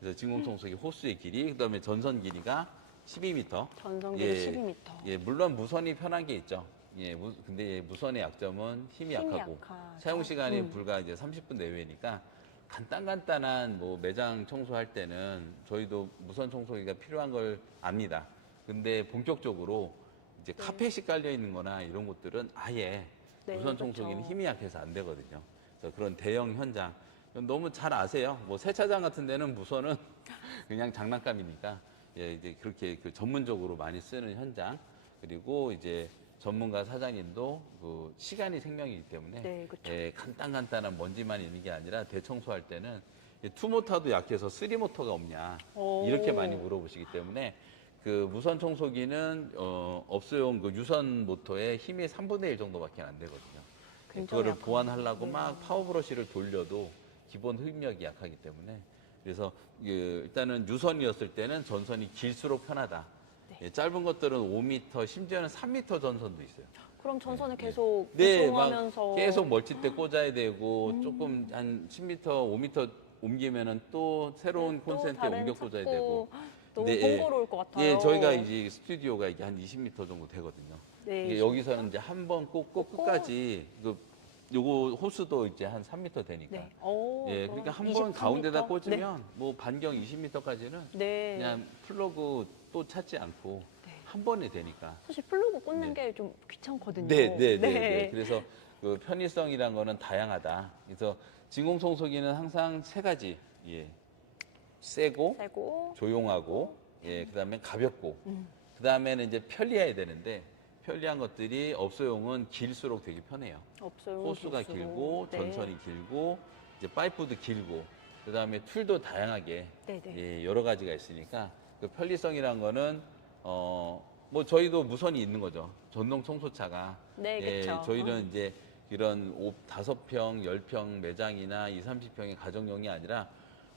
그래서 진공청소기 호스의 길이, 그다음에 전선 길이가 12m. 전성기는 12m. 예, 물론 무선이 편한 게 있죠. 예, 근데 무선의 약점은 힘이 약하고 약하죠. 사용 시간이 불과 이제 30분 내외니까 간단한 뭐 매장 청소할 때는 저희도 무선 청소기가 필요한 걸 압니다. 근데 본격적으로 이제 카펫이 깔려 있는 거나 이런 것들은 아예 네, 무선 그렇죠. 청소기는 힘이 약해서 안 되거든요. 그래서 그런 대형 현장 너무 잘 아세요. 뭐 세차장 같은 데는 무선은 그냥 장난감이니까 예, 이제 그렇게 그 전문적으로 많이 쓰는 현장 그리고 이제 전문가 사장님도 그 시간이 생명이기 때문에 네, 그쵸. 예, 간단한 먼지만 있는 게 아니라 대청소할 때는 투모터도 약해서 쓰리모터가 없냐 오. 이렇게 많이 물어보시기 때문에 그 무선 청소기는 업소용 그 유선 모터의 힘이 3분의 1 정도밖에 안 되거든요. 굉장히 그거를 약하네요. 보완하려고 막 파워브러시를 돌려도 기본 흡입력이 약하기 때문에 그래서 일단은 유선이었을 때는 전선이 길수록 편하다. 네. 예, 짧은 것들은 5m, 심지어는 3m 전선도 있어요. 그럼 전선을 네, 계속 네, 막 이동하면서 계속 멀티대 꽂아야 되고 조금 한 10m, 5m 옮기면은 또 새로운 네, 또 콘센트에 다른 옮겨 꽂아야 찾고 되고. 너무 근데 번거로울 것 같아요. 예, 저희가 이제 스튜디오가 이게 한 20m 정도 되거든요. 네, 이게 여기서는 이제 한 번 꽂고 끝까지 요거 호수도 이제 한 3m 되니까. 네. 오, 예, 그럼 그러니까 한 번 23m? 가운데다 꽂으면 뭐 반경 20m까지는 네. 그냥 플러그 또 찾지 않고 네. 한 번에 되니까. 사실 플러그 꽂는 네. 게 좀 귀찮거든요. 네. 그래서 그 편의성이란 거는 다양하다. 그래서 진공청소기는 항상 세 가지. 예. 세고, 세고 조용하고, 예, 그다음에 가볍고, 그다음에는 이제 편리해야 되는데 편리한 것들이 업소용은 길수록 되게 편해요. 없어요. 호수가 길수록. 길고, 네. 전선이 길고, 이제 파이프도 길고, 그다음에 툴도 다양하게 네네. 예, 여러 가지가 있으니까 그 편리성이란 거는 뭐 저희도 무선이 있는 거죠. 전동 청소차가. 네, 예, 그쵸. 저희는 이제 이런 5평, 10평 매장이나 20, 30평의 가정용이 아니라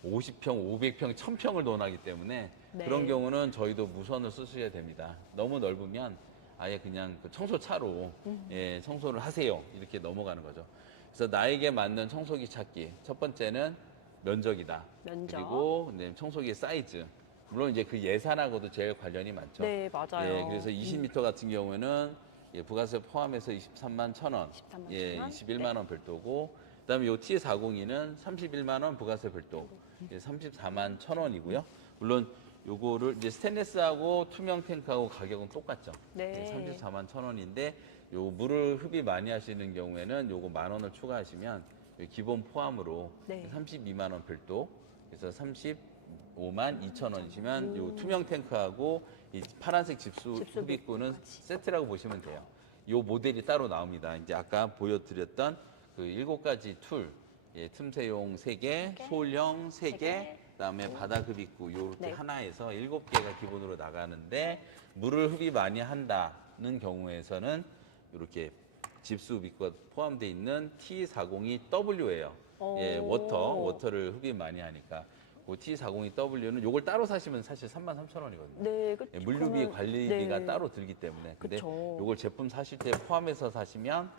50평, 500평, 1000평을 논하기 때문에 네. 그런 경우는 저희도 무선을 쓰셔야 됩니다. 너무 넓으면 아예 그냥 그 청소차로 예, 청소를 하세요. 이렇게 넘어가는 거죠. 그래서 나에게 맞는 청소기 찾기. 첫 번째는 면적이다. 면적. 그리고 청소기 사이즈. 물론 이제 그 예산하고도 제일 관련이 많죠. 네, 맞아요. 예, 그래서 20m 같은 경우에는 예, 부가세 포함해서 23만 1,000원. 23만 예, 1,000원. 21만 원 별도고. 그다음에 요 T402는 31만 원 부가세 별도. 예, 34만 1,000원이고요. 물론 요거를 이제 스테인리스하고 투명 탱크하고 가격은 똑같죠. 네. 34만 1,000원인데 요 물을 흡입 많이 하시는 경우에는 요거 10,000원을 추가하시면 요 기본 포함으로 네. 32만 원 별도. 그래서 35만 2,000원이시면 요 투명 탱크하고 이 파란색 집수 집수 흡입구는 세트라고 보시면 돼요. 요 모델이 따로 나옵니다. 이제 아까 보여드렸던 그 7가지 툴, 예, 틈새용 3개, 소울형 3개, 그다음에 바닥 흡입구 요렇게 네. 하나에서 7개가 기본으로 나가는데 물을 흡입 많이 한다는 경우에서는 이렇게 집수 흡입구가 포함되어 있는 T402W예요. 예, 워터를 흡입 많이 하니까. 그 T402W는 요걸 따로 사시면 사실 33,000원이거든요. 네, 그쵸. 예, 물류비 그러면- 관리비가 네. 따로 들기 때문에. 근데 그쵸. 요걸 제품 사실 때 포함해서 사시면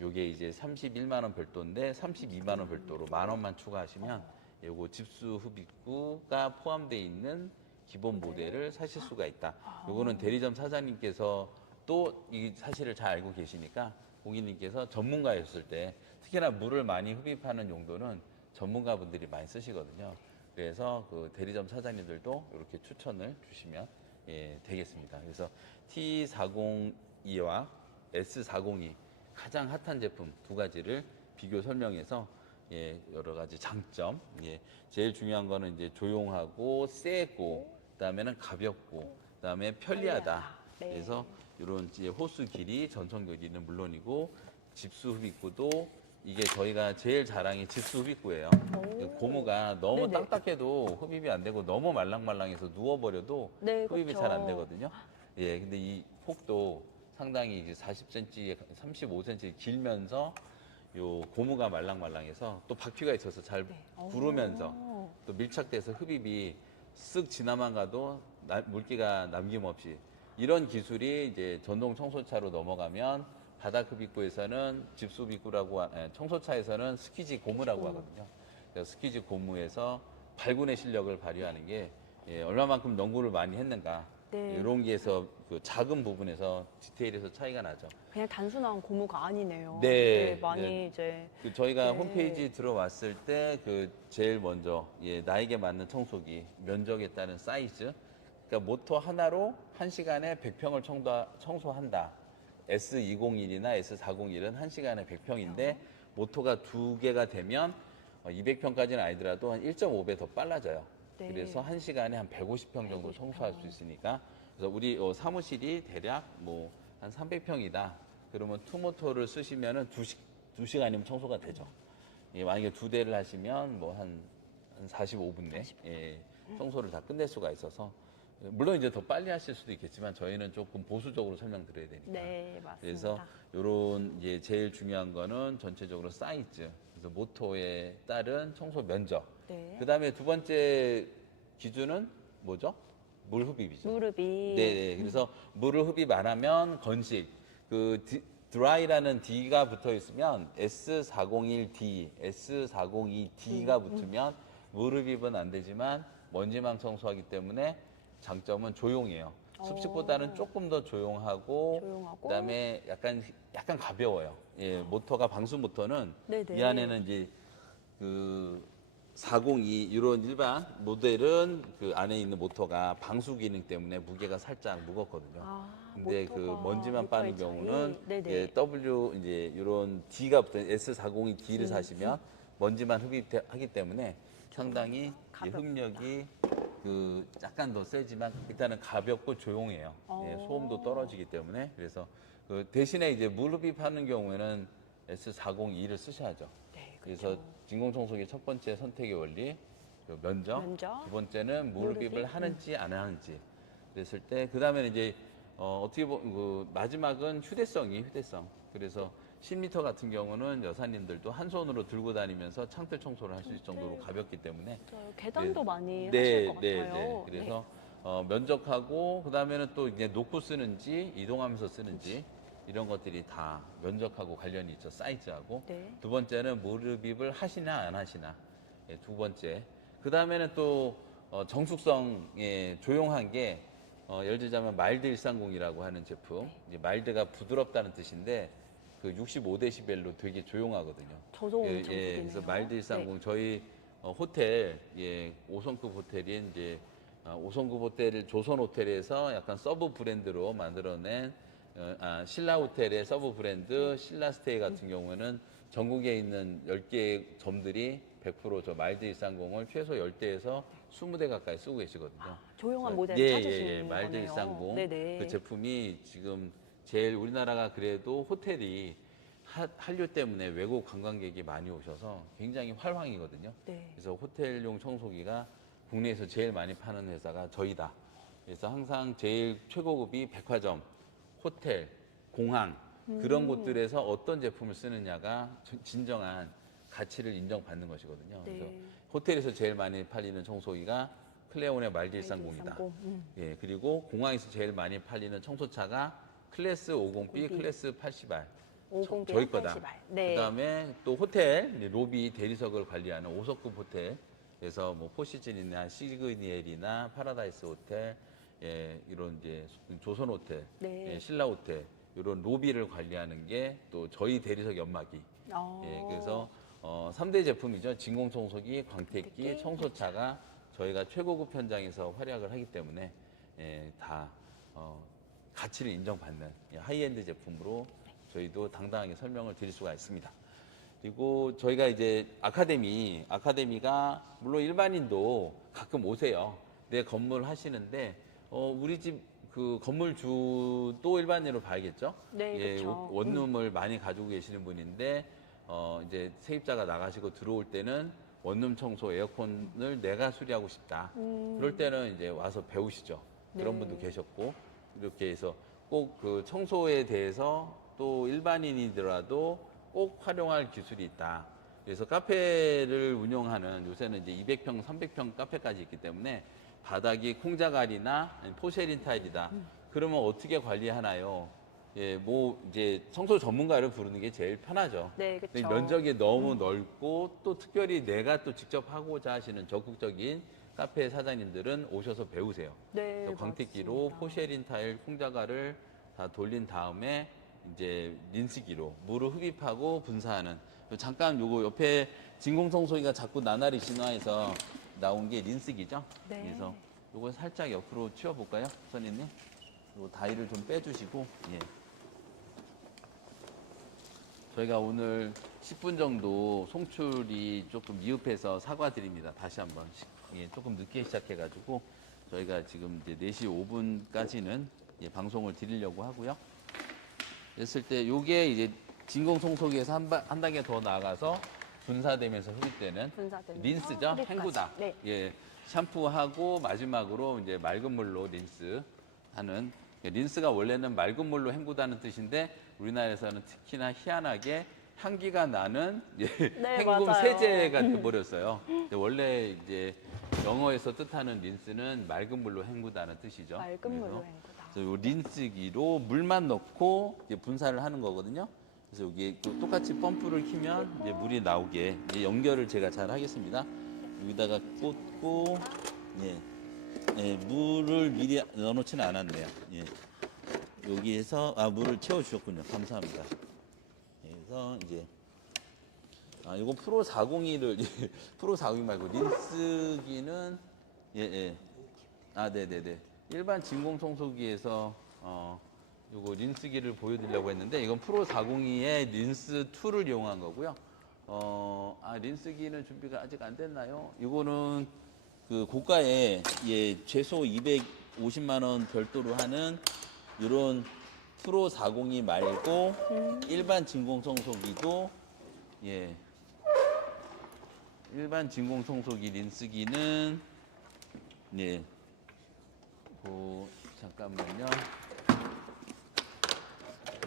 요게 이제 31만 원 별도인데 32만 원 별도로 10,000원만 추가하시면 요거 집수 흡입구가 포함되어 있는 기본 모델을 사실 수가 있다. 요거는 대리점 사장님께서 또 이 사실을 잘 알고 계시니까 고객님께서 전문가였을 때 특히나 물을 많이 흡입하는 용도는 전문가분들이 많이 쓰시거든요. 그래서 그 대리점 사장님들도 이렇게 추천을 주시면 예, 되겠습니다. 그래서 T402와 S402 가장 핫한 제품 두 가지를 비교 설명해서 예, 여러 가지 장점, 예, 제일 중요한 거는 이제 조용하고 세고, 그다음에는 가볍고, 그다음에 편리하다. 네. 그래서 이런 이제 호수 길이, 전선 길이는 물론이고 집수 흡입구도 이게 저희가 제일 자랑이 집수 흡입구예요. 고무가 너무 네네. 딱딱해도 흡입이 안 되고 너무 말랑말랑해서 누워버려도 네, 흡입이 그쵸. 잘 안 되거든요. 예, 근데 이 폭도 상당히 이제 40cm, 35cm 길면서 요 고무가 말랑말랑해서 또 바퀴가 있어서 잘 네. 구르면서 오. 또 밀착돼서 흡입이 쓱 지나만 가도 물기가 남김없이 이런 기술이 이제 전동 청소차로 넘어가면 바닥 흡입구에서는 집수 흡입구라고 청소차에서는 스키지 고무라고 하거든요. 그래서 스키지 고무에서 발군의 실력을 발휘하는 게 예, 얼마만큼 연구를 많이 했는가 네. 이런 게에서 그 작은 부분에서 디테일에서 차이가 나죠. 그냥 단순한 고무가 아니네요. 네. 많이 네. 이제 그 저희가 네. 홈페이지 들어왔을 때 그 제일 먼저 예, 나에게 맞는 청소기 면적에 따른 사이즈 그러니까 모터 하나로 1시간에 100평을 청소한다. S201이나 S401은 1시간에 100평인데 모터가 2개가 되면 200평까지는 아니더라도 한 1.5배 더 빨라져요. 네. 그래서 1시간에 한 150평 정도 150평. 청소할 수 있으니까 그래서 우리 사무실이 대략 뭐 한 300평이다. 그러면 투모토를 쓰시면은 2시간이면 청소가 되죠. 예, 만약에 2대를 하시면 뭐 한 45분 내 예, 청소를 다 끝낼 수가 있어서 물론 이제 더 빨리 하실 수도 있겠지만 저희는 조금 보수적으로 설명드려야 되니까. 네, 맞습니다. 그래서 요런 이제 제일 중요한 거는 전체적으로 사이즈, 그래서 모토에 따른 청소 면적. 네. 그다음에 두 번째 기준은 뭐죠? 물 흡입이죠. 무릎이 네, 그래서 물을 흡입 안 하면 건식. 드라이라는 D가 붙어 있으면 S401D, S402D가 붙으면 물 흡입은 안 되지만 먼지망 청소하기 때문에 장점은 조용해요. 습식보다는 조금 더 조용하고 그다음에 약간 가벼워요. 예, 모터가 방수 모터는 네네. 이 안에는 이제 그 402 이런 일반 모델은 그 안에 있는 모터가 방수 기능 때문에 무게가 살짝 무겁거든요. 근데 그 모터가 먼지만 빠는 모터의 경우는 차이. 네네. 예, W 이제 이런 D가 붙은 S402D를 사시면 먼지만 흡입하기 때문에 상당히 이 흡력이 그 약간 더 세지만 일단은 가볍고 조용해요. 예, 소음도 떨어지기 때문에 그래서 그 대신에 이제 물 흡입하는 경우에는 S402를 쓰셔야죠. 네, 그래서 진공청소기 첫 번째 선택의 원리, 그 면적, 면적, 두 번째는 물 흡입을 흡입. 하는지 안 하는지 그랬을 때 그 다음에는 이제 어떻게 보면 그 마지막은 휴대성. 그래서 10m 같은 경우는 여사님들도 한 손으로 들고 다니면서 창틀 청소를 할 수 있을 정도로 가볍기 때문에 맞아요. 계단도 네. 많이 네, 하실 것 네, 같아요. 네. 그래서 면적하고 그다음에는 또 이제 놓고 쓰는지 이동하면서 쓰는지 이런 것들이 다 면적하고 관련이 있죠. 사이즈하고. 네. 두 번째는 무릎입을 하시나 안 하시나. 예, 두 번째. 그다음에는 또 정숙성에 조용한 게 예를 들자면 마일드 130이라고 하는 제품. 이제 마일드가 부드럽다는 뜻인데 그 65데시벨로 되게 조용하거든요. 저소음 예, 청소기네요. 그래서 마일드 130 저희 호텔 5성급 호텔인 이제 5성급 호텔 조선 호텔에서 약간 서브 브랜드로 만들어낸 신라 호텔의 서브 브랜드 신라 스테이 같은 경우에는 전국에 있는 10개의 점들이 100%저 마일드 130을 최소 10대에서 20대 가까이 쓰고 계시거든요. 조용한 모델 예, 찾으시는 마일드 거네요. 130 네네. 그 제품이 지금 제일 우리나라가 그래도 호텔이 한류 때문에 외국 관광객이 많이 오셔서 굉장히 활황이거든요. 네. 그래서 호텔용 청소기가 국내에서 제일 많이 파는 회사가 저희다. 그래서 항상 제일 최고급이 백화점, 호텔, 공항 그런 곳들에서 어떤 제품을 쓰느냐가 진정한 가치를 인정받는 것이거든요. 네. 그래서 호텔에서 제일 많이 팔리는 청소기가 클레온의 마일드 130이다. 130. 예, 그리고 공항에서 제일 많이 팔리는 청소차가 클래스 50B, 클래스 80R. 50B, 저희 거다. 80R. 네. 그다음에 또 호텔 이제 로비 대리석을 관리하는 5석급 호텔에서 뭐 포시즌이나 시그니엘이나 파라다이스 호텔, 예, 이런 이제 조선 호텔, 네. 예, 신라 호텔 이런 로비를 관리하는 게 또 저희 대리석 연막이. 예, 그래서 3대 제품이죠. 진공청소기, 광택기, 청소차가 저희가 최고급 현장에서 활약을 하기 때문에 다 가치를 인정받는 하이엔드 제품으로 저희도 당당하게 설명을 드릴 수가 있습니다. 그리고 저희가 이제 아카데미가 물론 일반인도 가끔 오세요. 내 건물 하시는데 우리 집 그 건물주도 일반인으로 봐야겠죠. 네, 그렇죠. 원룸을 많이 가지고 계시는 분인데 이제 세입자가 나가시고 들어올 때는 원룸 청소 에어컨을 내가 수리하고 싶다. 그럴 때는 이제 와서 배우시죠. 그런 네. 분도 계셨고 이렇게 해서 꼭 그 청소에 대해서 또 일반인이더라도 꼭 활용할 기술이 있다. 그래서 카페를 운영하는 요새는 이제 200평, 300평 카페까지 있기 때문에 바닥이 콩자갈이나 포세린 타일이다. 그러면 어떻게 관리하나요? 예, 뭐 이제 청소 전문가를 부르는 게 제일 편하죠. 네, 근데 그쵸. 면적이 너무 넓고 또 특별히 내가 또 직접 하고자 하시는 적극적인 카페 사장님들은 오셔서 배우세요. 네, 그래서 광택기로 맞습니다. 포쉐린 타일 콩자갈을 다 돌린 다음에 이제 린스기로 물을 흡입하고 분사하는. 잠깐 요거 옆에 진공청소기가 자꾸 나날이 진화해서 나온 게 린스기죠. 네. 그래서 요거 살짝 옆으로 치워볼까요, 선생님? 요 다이를 좀 빼주시고. 예. 저희가 오늘 10분 정도 송출이 조금 미흡해서 사과드립니다. 다시 한번. 예, 조금 늦게 시작해가지고 저희가 지금 이제 4시 5분까지는 방송을 드리려고 하고요. 했을 때 요게 이제 진공청소기에서 한 단계 더 나가서 분사되면서 흡입되는 분사되면서 린스죠. 흡입까지. 헹구다. 네. 예. 샴푸하고 마지막으로 이제 맑은 물로 린스 하는, 린스가 원래는 맑은 물로 헹구다는 뜻인데 우리나라에서는 특히나 희한하게 향기가 나는 예, 네, 헹굼 맞아요. 세제가 돼버렸어요. 근데 원래 이제 영어에서 뜻하는 린스는 맑은 물로 헹구다는 뜻이죠. 맑은 물로 헹구다. 그래서 요 린스기로 물만 넣고 이제 분사를 하는 거거든요. 그래서 여기 또 똑같이 펌프를 키면 이제 물이 나오게 이제 연결을 제가 잘 하겠습니다. 여기다가 꽂고, 예, 예, 물을 미리 넣어놓지는 않았네요. 예, 여기에서 물을 채워주셨군요. 감사합니다. 그래서 이제 이거 프로 402를 프로 402 말고 린스기는 예. 네네네. 일반 진공 청소기에서 요거 린스기를 보여드리려고 했는데 이건 프로 402의 린스 2를 이용한 거고요. 린스기는 준비가 아직 안 됐나요? 이거는 그 고가의 최소 250만 원 별도로 하는 이런 프로 402 말고 일반 진공 청소기도 일반 진공 청소기 린스기는 잠깐만요.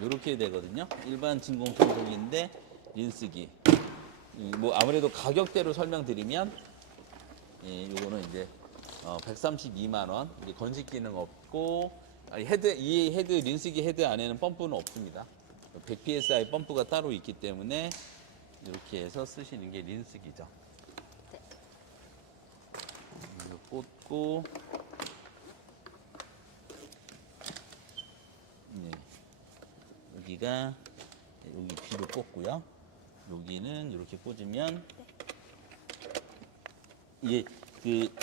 이렇게 되거든요. 일반 진공 청소기인데 린스기. 뭐 아무래도 가격대로 설명드리면 요거는 이제 132만 원. 이제 건식 기능 없고 이 헤드 린스기 헤드 안에는 펌프는 없습니다. 100 psi 펌프가 따로 있기 때문에 이렇게 해서 쓰시는 게 린스기죠. 이거 꽂고 여기 귀로 꽂고요. 여기는 이렇게 꽂으면 일단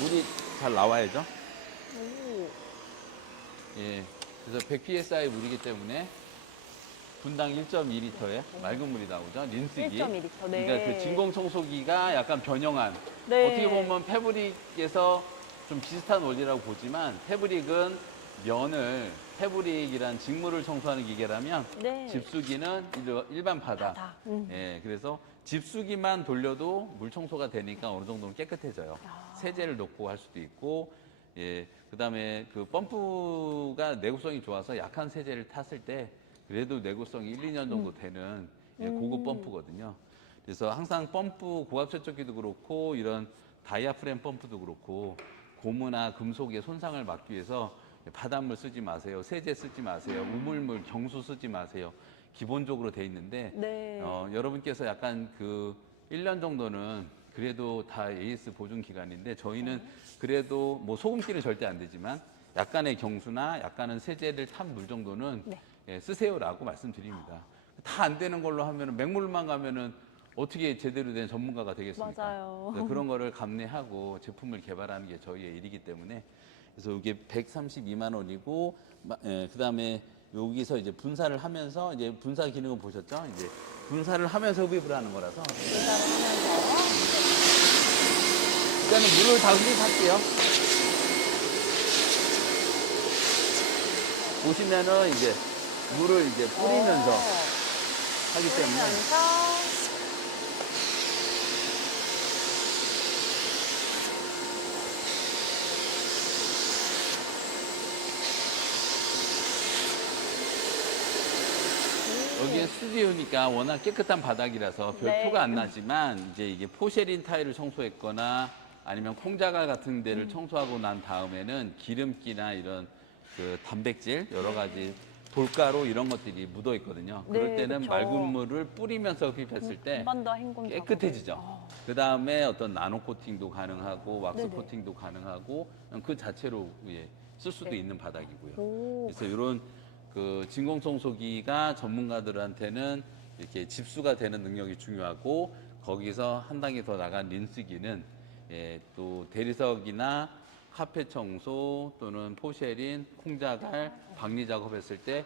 물이 잘 나와야죠. 그래서 100 psi 물이기 때문에 분당 1.2리터의 맑은 물이 나오죠. 린스기. 1.2리터. 네. 그러니까 그 진공 청소기가 약간 변형한. 네. 어떻게 보면 패브릭에서 좀 비슷한 원리라고 보지만 패브릭은 패브릭이란 직물을 청소하는 기계라면 네. 집수기는 일반 바다. 그래서 집수기만 돌려도 물 청소가 되니까 어느 정도는 깨끗해져요. 세제를 넣고 할 수도 있고, 그다음에 그 펌프가 내구성이 좋아서 약한 세제를 탔을 때 그래도 내구성이 1, 2년 정도 되는 고급 펌프거든요. 그래서 항상 펌프, 고압 세척기도 그렇고 이런 다이아프램 펌프도 그렇고 고무나 금속의 손상을 막기 위해서 바닷물 쓰지 마세요. 세제 쓰지 마세요. 우물물, 경수 쓰지 마세요. 기본적으로 돼 있는데 네. 여러분께서 약간 그 1년 정도는 그래도 다 AS 보증 기간인데 저희는 그래도 뭐 소금기는 절대 안 되지만 약간의 경수나 약간은 세제를 탄 물 정도는 쓰세요라고 말씀드립니다. 다 안 되는 걸로 하면은 맹물만 가면은 어떻게 제대로 된 전문가가 되겠습니까? 맞아요. 그런 거를 감내하고 제품을 개발하는 게 저희의 일이기 때문에 그래서 이게 132만 원이고 그다음에 여기서 이제 분사를 하면서 이제 분사 기능을 보셨죠? 이제 분사를 하면서 흡입을 하는 거라서 분사를 하면서 일단은 물을 다 흡입할게요. 보시면은 이제 물을 이제 뿌리면서 하기 때문에 뿌리면서 여기에 스튜디오니까 워낙 깨끗한 바닥이라서 별 네. 표가 안 나지만 이제 이게 포쉐린 타일을 청소했거나 아니면 콩자갈 같은 데를 청소하고 난 다음에는 기름기나 이런 그 단백질 여러 가지 돌가루 이런 것들이 묻어 있거든요. 그럴 네, 때는 그쵸. 맑은 물을 뿌리면서 흡입했을 때 한 번 더 헹군 깨끗해지죠. 그 다음에 어떤 나노 코팅도 가능하고 왁스 네네. 코팅도 가능하고 그 자체로 쓸 수도 네. 있는 바닥이고요. 오. 그래서 이런 그 진공청소기가 전문가들한테는 이렇게 집수가 되는 능력이 중요하고 거기서 한 단계 더 나간 린스기는 또 대리석이나 카펫 청소 또는 포쉐린, 콩자갈, 박리 작업했을 때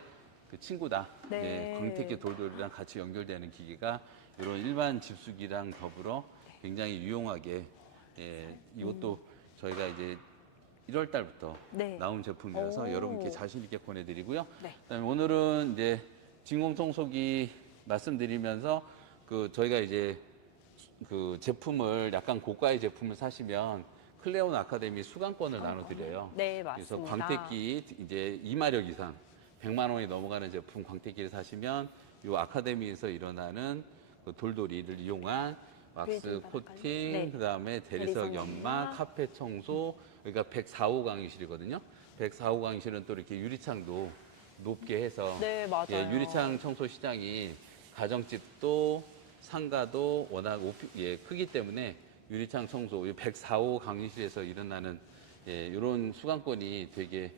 그 친구다. 네. 광택기 돌돌이랑 같이 연결되는 기계가 이런 일반 집수기랑 더불어 굉장히 유용하게 이것도 저희가 이제 1월 달부터 네. 나온 제품이라서 오. 여러분께 자신 있게 권해드리고요. 네. 그다음에 오늘은 이제 진공청소기 말씀드리면서 저희가 이제 그 제품을 약간 고가의 제품을 사시면 클레온 아카데미 수강권을 나눠드려요. 네, 그래서 맞습니다. 광택기 이제 2마력 이상 100만 원이 넘어가는 제품 광택기를 사시면 이 아카데미에서 일어나는 그 돌돌이를 이용한 왁스 빌딩 코팅, 네. 그다음에 대리석 대리석 연마, 연마. 카펫 청소, 그러니까 104호 강의실이거든요. 104호 강의실은 또 이렇게 유리창도 높게 해서 네, 맞아요. 예, 유리창 청소 시장이 가정집도 상가도 워낙 크기 때문에 유리창 청소, 104호 강의실에서 일어나는 이런 수강권이 되게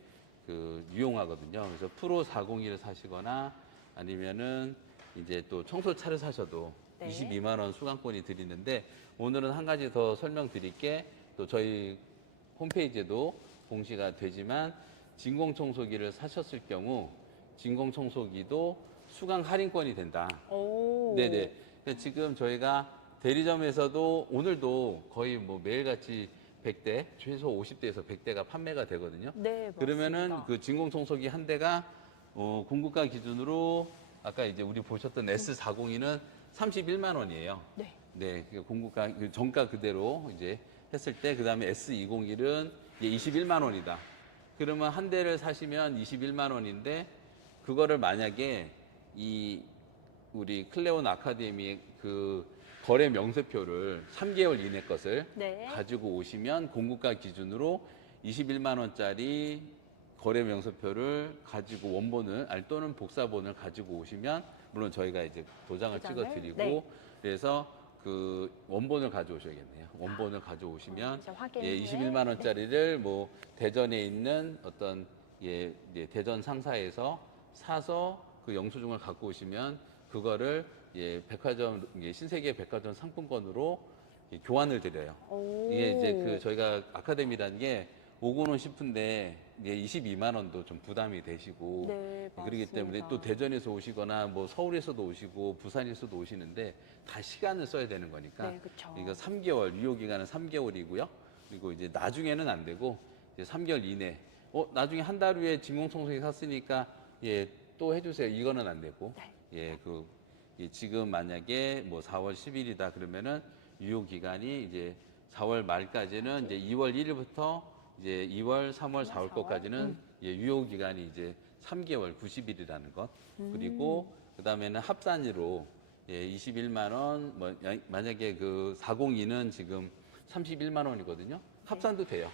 유용하거든요. 그래서 프로 401을 사시거나 아니면은 이제 또 청소차를 사셔도 네. 22만 원 수강권이 드리는데 오늘은 한 가지 더 설명드릴게 또 저희 홈페이지에도 공시가 되지만 진공청소기를 사셨을 경우 진공청소기도 수강 할인권이 된다. 오. 네네. 그러니까 지금 저희가 대리점에서도 오늘도 거의 뭐 매일같이 100대, 최소 50대에서 100대가 판매가 되거든요. 네, 맞습니다. 그러면은 그 진공청소기 한 대가 공급가 기준으로 아까 이제 우리 보셨던 S402는 31만 원이에요. 네. 네, 그 공급가 정가 그대로 이제 했을 때 그다음에 S201은 이제 21만 원이다. 그러면 한 대를 사시면 21만 원인데 그거를 만약에 이 우리 클레온 아카데미의 그 거래 명세표를 3개월 이내 것을 네. 가지고 오시면 공급가 기준으로 21만 원짜리 거래 명세표를 가지고 원본을 아니 또는 복사본을 가지고 오시면 물론 저희가 이제 도장을 도장을? 찍어 드리고 네. 그래서 그 원본을 가져오셔야겠네요. 원본을 가져오시면 이제 확인 예, 후에. 21만 원짜리를 뭐 대전에 있는 어떤 대전 상사에서 사서 그 영수증을 갖고 오시면 그거를 백화점 신세계 백화점 상품권으로 교환을 드려요. 오. 이게 이제 저희가 아카데미라는 게 오고는 싶은데 이게 22만 원도 좀 부담이 되시고 네, 그렇기 맞습니다. 때문에 또 대전에서 오시거나 뭐 서울에서도 오시고 부산에서도 오시는데 다 시간을 써야 되는 거니까 네, 그쵸. 이거 3개월 유효 기간은 3개월이고요. 그리고 이제 나중에는 안 되고 이제 3개월 이내. 나중에 한 달 후에 진공청소기 샀으니까 또 해주세요. 이거는 안 되고 네. 지금 만약에 뭐 4월 10일이다 그러면은 유효 기간이 이제 4월 말까지는 이제 2월 1일부터 이제 2월, 3월, 4월 거까지는 유효 기간이 이제 3개월 90일이라는 것. 그리고 그다음에는 합산으로 21만 원 만약에 그 402는 지금 31만 원이거든요. 합산도 돼요.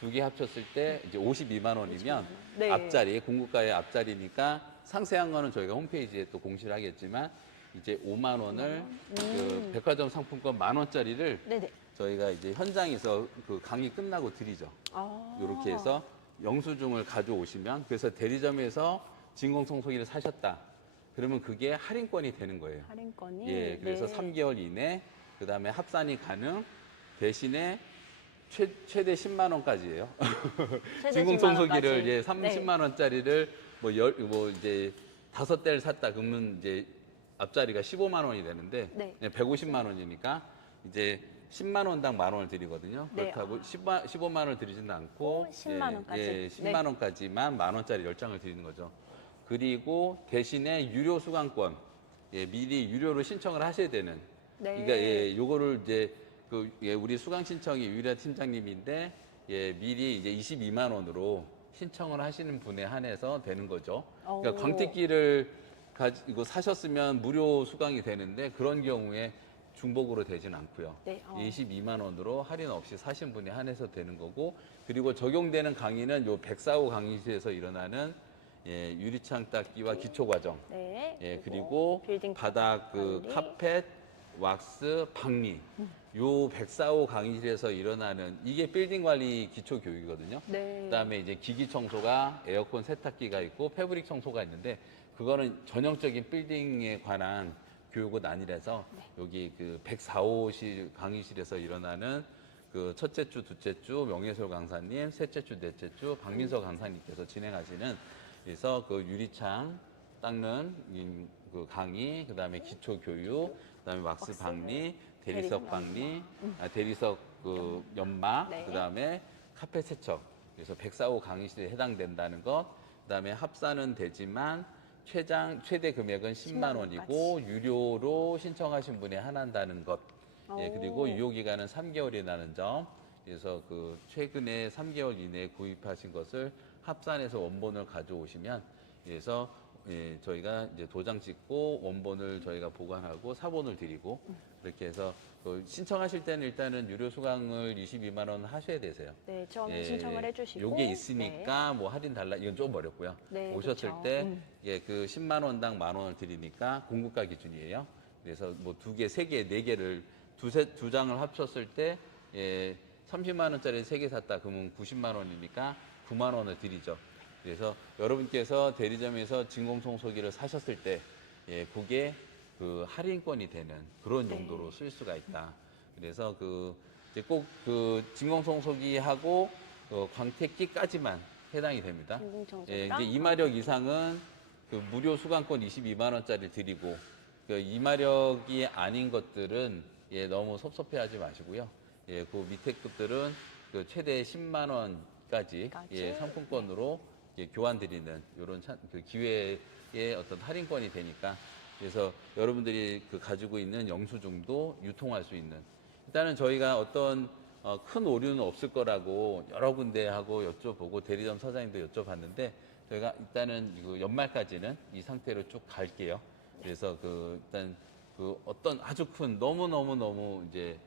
두 개 합쳤을 때 이제 52만 원이면 네. 앞자리 공급가의 앞자리니까 상세한 거는 저희가 홈페이지에 또 공시를 하겠지만 이제 5만 원을 그 백화점 상품권 10,000원짜리를 네네. 저희가 이제 현장에서 그 강의 끝나고 드리죠. 아. 이렇게 해서 영수증을 가져오시면 그래서 대리점에서 진공청소기를 사셨다. 그러면 그게 할인권이 되는 거예요. 할인권이. 그래서 네. 3개월 이내 그다음에 합산이 가능 대신에 최대 10만 원까지예요. 최대 진공청소기를 10만 원까지. 30만 원짜리를 뭐 이제 5대를 샀다 그러면 이제 앞자리가 15만 원이 되는데 네. 150만 원이니까 이제 10만 원당 만 원을 드리거든요. 네. 그렇다고 15만 원을 드리지는 않고 10만 원까지. 10만 원까지만 만 원짜리 10장을 드리는 거죠. 그리고 대신에 유료 수강권 미리 유료로 신청을 하셔야 되는. 네. 그러니까 요거를 이제 우리 수강 신청이 유일한 팀장님인데 미리 이제 22만 원으로 신청을 하시는 분에 한해서 되는 거죠. 그러니까 오. 광택기를 이거 사셨으면 무료 수강이 되는데 그런 경우에 중복으로 되진 않고요. 네, 22만 원으로 할인 없이 사신 분에 한해서 되는 거고 그리고 적용되는 강의는 요 104호 강의실에서 일어나는 유리창 닦기와 기초 과정. 네. 그리고 빌딩 바닥 그 관리. 카펫, 왁스, 박리. 요 104호 강의실에서 일어나는 이게 빌딩 관리 기초 교육이거든요. 네. 그다음에 이제 기기 청소가 에어컨 세탁기가 있고 패브릭 청소가 있는데 그거는 전형적인 빌딩에 관한 교육은 아니라서 여기 그 104호실 강의실에서 일어나는 그 첫째 주, 둘째 주 명예솔 강사님, 셋째 주, 넷째 주 박민서 강사님께서 진행하시는 그래서 그 유리창 닦는 그 강의, 그다음에 기초 교육, 그다음에 왁스 박리, 대리석 박리, 대리석 그 연마, 네. 그다음에 카펫 세척 그래서 104호 강의실에 해당된다는 것. 그다음에 합산은 되지만 최대 금액은 10만 원이고 유료로 신청하신 분에 한한다는 것. 예, 그리고 유효 기간은 3개월이라는 점. 그래서 그 최근에 3개월 이내에 구입하신 것을 합산해서 원본을 가져오시면 그래서 예, 저희가 이제 도장 찍고 원본을 저희가 보관하고 사본을 드리고 그렇게 해서 그 신청하실 때는 일단은 유료 수강을 22만 원 하셔야 되세요. 네, 처음에 예, 신청을 해주시고. 요게 있으니까 뭐 할인 달라 이건 좀 어렵고요. 네, 오셨을 그렇죠. 때 예, 그 10만 원당 만 원을 드리니까 공급가 기준이에요. 그래서 뭐 2개, 3개, 4개를 두 장을 합쳤을 때 예, 30만 원짜리 3개 샀다 그러면 90만 원이니까 9만 원을 드리죠. 그래서 여러분께서 대리점에서 진공청소기를 사셨을 때 예, 그게 그 할인권이 되는 그런 네. 용도로 쓸 수가 있다. 그래서 그 이제 꼭 그 진공청소기하고 광택기까지만 해당이 됩니다. 예, 진공청소기랑 이제 2마력 이상은 그 무료 수강권 22만 원짜리 드리고 그 2마력이 아닌 것들은 예, 너무 섭섭해하지 마시고요. 예, 그 밑에 것들은 그 최대 10만 원까지 예, 상품권으로 예, 교환 드리는 이런 그 기회의 어떤 할인권이 되니까 그래서 여러분들이 그 가지고 있는 영수증도 유통할 수 있는 일단은 저희가 어떤 큰 오류는 없을 거라고 여러 군데 하고 여쭤보고 대리점 사장님도 여쭤봤는데 저희가 일단은 이거 연말까지는 이 상태로 쭉 갈게요. 그래서 그 일단 그 어떤 아주 큰 너무 이제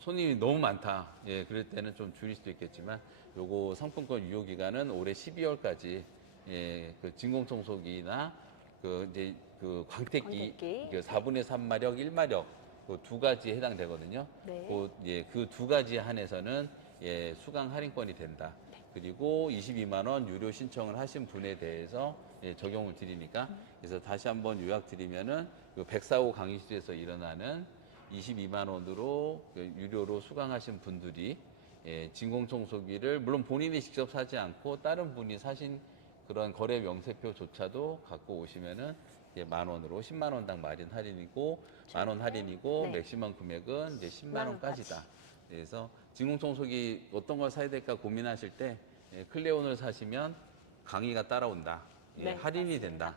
손님이 너무 많다. 예, 그럴 때는 좀 줄일 수도 있겠지만 요거 상품권 유효 기간은 올해 12월까지 예, 그 진공청소기나 그 이제 그 광택기 그 4분의 3마력, 1마력 그 두 가지 해당되거든요. 네. 그 두 가지 한해서는 예, 수강 할인권이 된다. 그리고 22만 원 유료 신청을 하신 분에 대해서 예, 적용을 드리니까 그래서 다시 한번 요약 드리면은 그 104호 강의실에서 일어나는 22만 원으로 그 유료로 수강하신 분들이 예, 진공청소기를 물론 본인이 직접 사지 않고 다른 분이 사신 그런 거래 명세표조차도 갖고 오시면은 예, 만 원으로 10만 원당 마진 할인이고 만 원 할인이고 네. 맥시멈 금액은 이제 10만 원까지다. 그래서 진공청소기 어떤 걸 사야 될까 고민하실 때 예, 클레온을 사시면 강의가 따라온다. 예, 네, 할인이 맞습니다. 된다.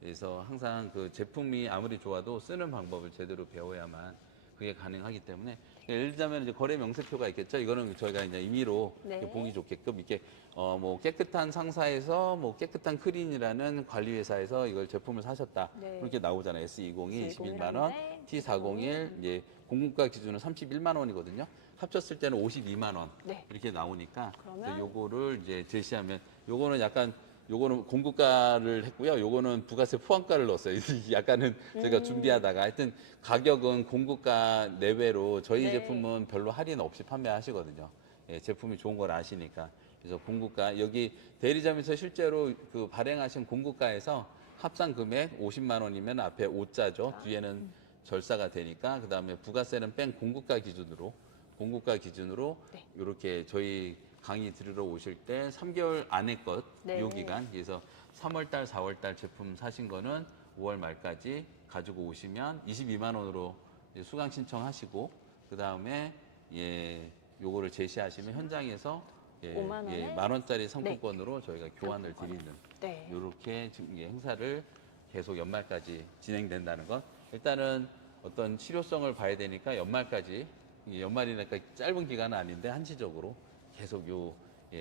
그래서 항상 그 제품이 아무리 좋아도 쓰는 방법을 제대로 배워야만 그게 가능하기 때문에 예를 들자면 이제 거래 명세표가 있겠죠. 이거는 저희가 이제 임의로 네. 이렇게 보기 좋게끔 이렇게 뭐 깨끗한 상사에서 뭐 깨끗한 크린이라는 관리 회사에서 이걸 제품을 사셨다. 네. 그렇게 나오잖아요. S20이 21만 원, S20이라는데 T401 이제 공급가 기준은 31만 원이거든요. 합쳤을 때는 52만 원 네. 이렇게 나오니까 그러면? 그래서 요거를 이제 제시하면 요거는 약간 요거는 공급가를 했고요. 요거는 부가세 포함가를 넣었어요. 약간은 제가 준비하다가 하여튼 가격은 공급가 내외로 저희 네. 제품은 별로 할인 없이 판매하시거든요. 예, 제품이 좋은 걸 아시니까. 그래서 공급가 여기 대리점에서 실제로 그 발행하신 공급가에서 합산 금액 50만 원이면 앞에 5자죠. 뒤에는 절사가 되니까 그다음에 부가세는 뺀 공급가 기준으로 네. 이렇게 저희 강의 들으러 오실 때 3개월 안에 것 네. 요 기간 그래서 3월달, 4월달 제품 사신 거는 5월 말까지 가지고 오시면 22만 원으로 이제 수강 신청하시고 그 다음에 예 요거를 제시하시면 현장에서 예, 5만 원에 만 원짜리 상품권으로 저희가 교환을 상품권을. 드리는 네. 이렇게 지금 이 행사를 계속 연말까지 진행된다는 것. 일단은 어떤 실효성을 봐야 되니까 연말까지 이게 연말이니까 짧은 기간은 아닌데 한시적으로 계속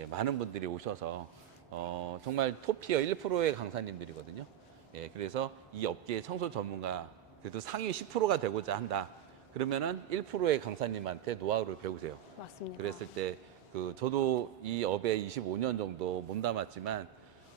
많은 분들이 오셔서 정말 토피어 1%의 강사님들이거든요. 예, 그래서 이 업계의 청소 전문가 그래도 상위 10%가 되고자 한다. 그러면은 1%의 강사님한테 노하우를 배우세요. 맞습니다. 그랬을 때 그 저도 이 업에 25년 정도 몸담았지만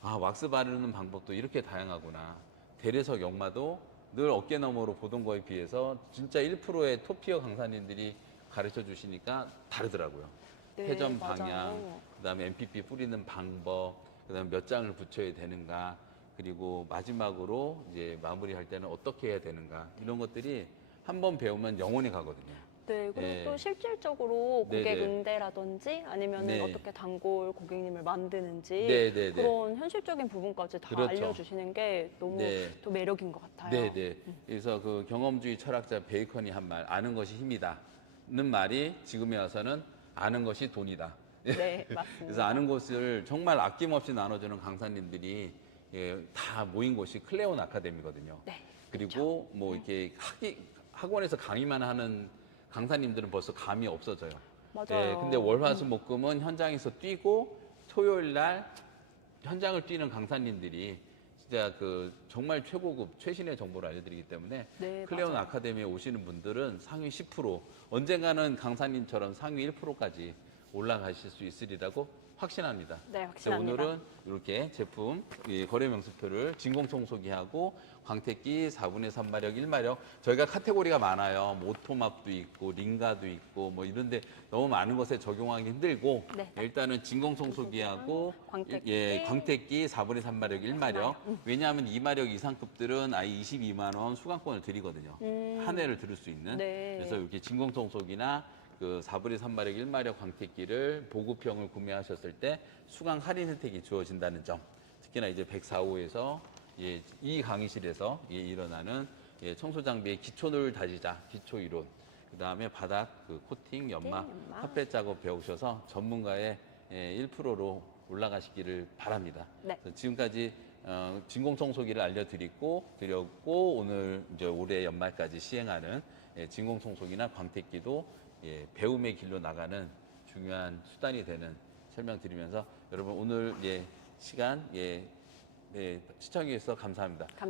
아 왁스 바르는 방법도 이렇게 다양하구나. 대리석 역마도 늘 어깨너머로 보던 거에 비해서 진짜 1%의 토피어 강사님들이 가르쳐 주시니까 다르더라고요. 네, 회전 맞아요. 방향, 그다음에 MPP 뿌리는 방법, 그다음에 몇 장을 붙여야 되는가, 그리고 마지막으로 이제 마무리할 때는 어떻게 해야 되는가 이런 것들이 한 번 배우면 영원히 가거든요. 네, 그리고 예. 또 실질적으로 고객 네네. 응대라든지 아니면 네. 어떻게 단골 고객님을 만드는지 네네네. 그런 현실적인 부분까지 다 그렇죠. 알려주시는 게 너무 네. 또 매력인 것 같아요. 네네. 그래서 그 경험주의 철학자 베이컨이 한 말, 아는 것이 힘이다는 말이 지금에 와서는 아는 것이 돈이다. 네, 맞습니다. 그래서 아는 곳을 정말 아낌없이 나눠주는 강사님들이 다 모인 곳이 클레온 아카데미거든요. 네, 그리고 뭐 이렇게 학원에서 강의만 하는 강사님들은 벌써 감이 없어져요. 맞아요. 근데 월화수목금은 현장에서 뛰고 토요일 날 현장을 뛰는 강사님들이 진짜 그 정말 최고급 최신의 정보를 알려드리기 때문에 네, 클레온 맞아요. 아카데미에 오시는 분들은 상위 10% 언젠가는 강사님처럼 상위 1%까지 올라가실 수 있으리라고 확신합니다. 네, 그래서 확신합니다. 오늘은 이렇게 제품 거래 명수표를 진공청소기하고 광택기 4분의 3마력 1마력 저희가 카테고리가 많아요. 뭐 오토맙도 있고 링가도 있고 뭐 이런데 너무 많은 것에 적용하기 힘들고 네. 일단은 진공청소기하고 광택기. 광택기 4분의 3마력 1마력 왜냐하면 2마력 이상급들은 아예 22만 원 수강권을 드리거든요. 한 해를 들을 수 있는. 네. 그래서 이렇게 진공청소기나 그 4분의 3마력 1마력 광택기를 보급형을 구매하셨을 때 수강 할인 혜택이 주어진다는 점. 특히나 이제 104호에서 이 강의실에서 일어나는 청소 장비의 기초를 다지자 기초 이론. 그다음에 바닥 그 코팅, 연마, 연마. 탑재 작업 배우셔서 전문가의 1%로 올라가시기를 바랍니다. 네. 그래서 지금까지 진공청소기를 드렸고 오늘 이제 올해 연말까지 시행하는 진공청소기나 광택기도 배움의 길로 나가는 중요한 수단이 되는 설명드리면서 여러분 오늘 시간 시청해 주셔서 감사합니다. 감사합니다.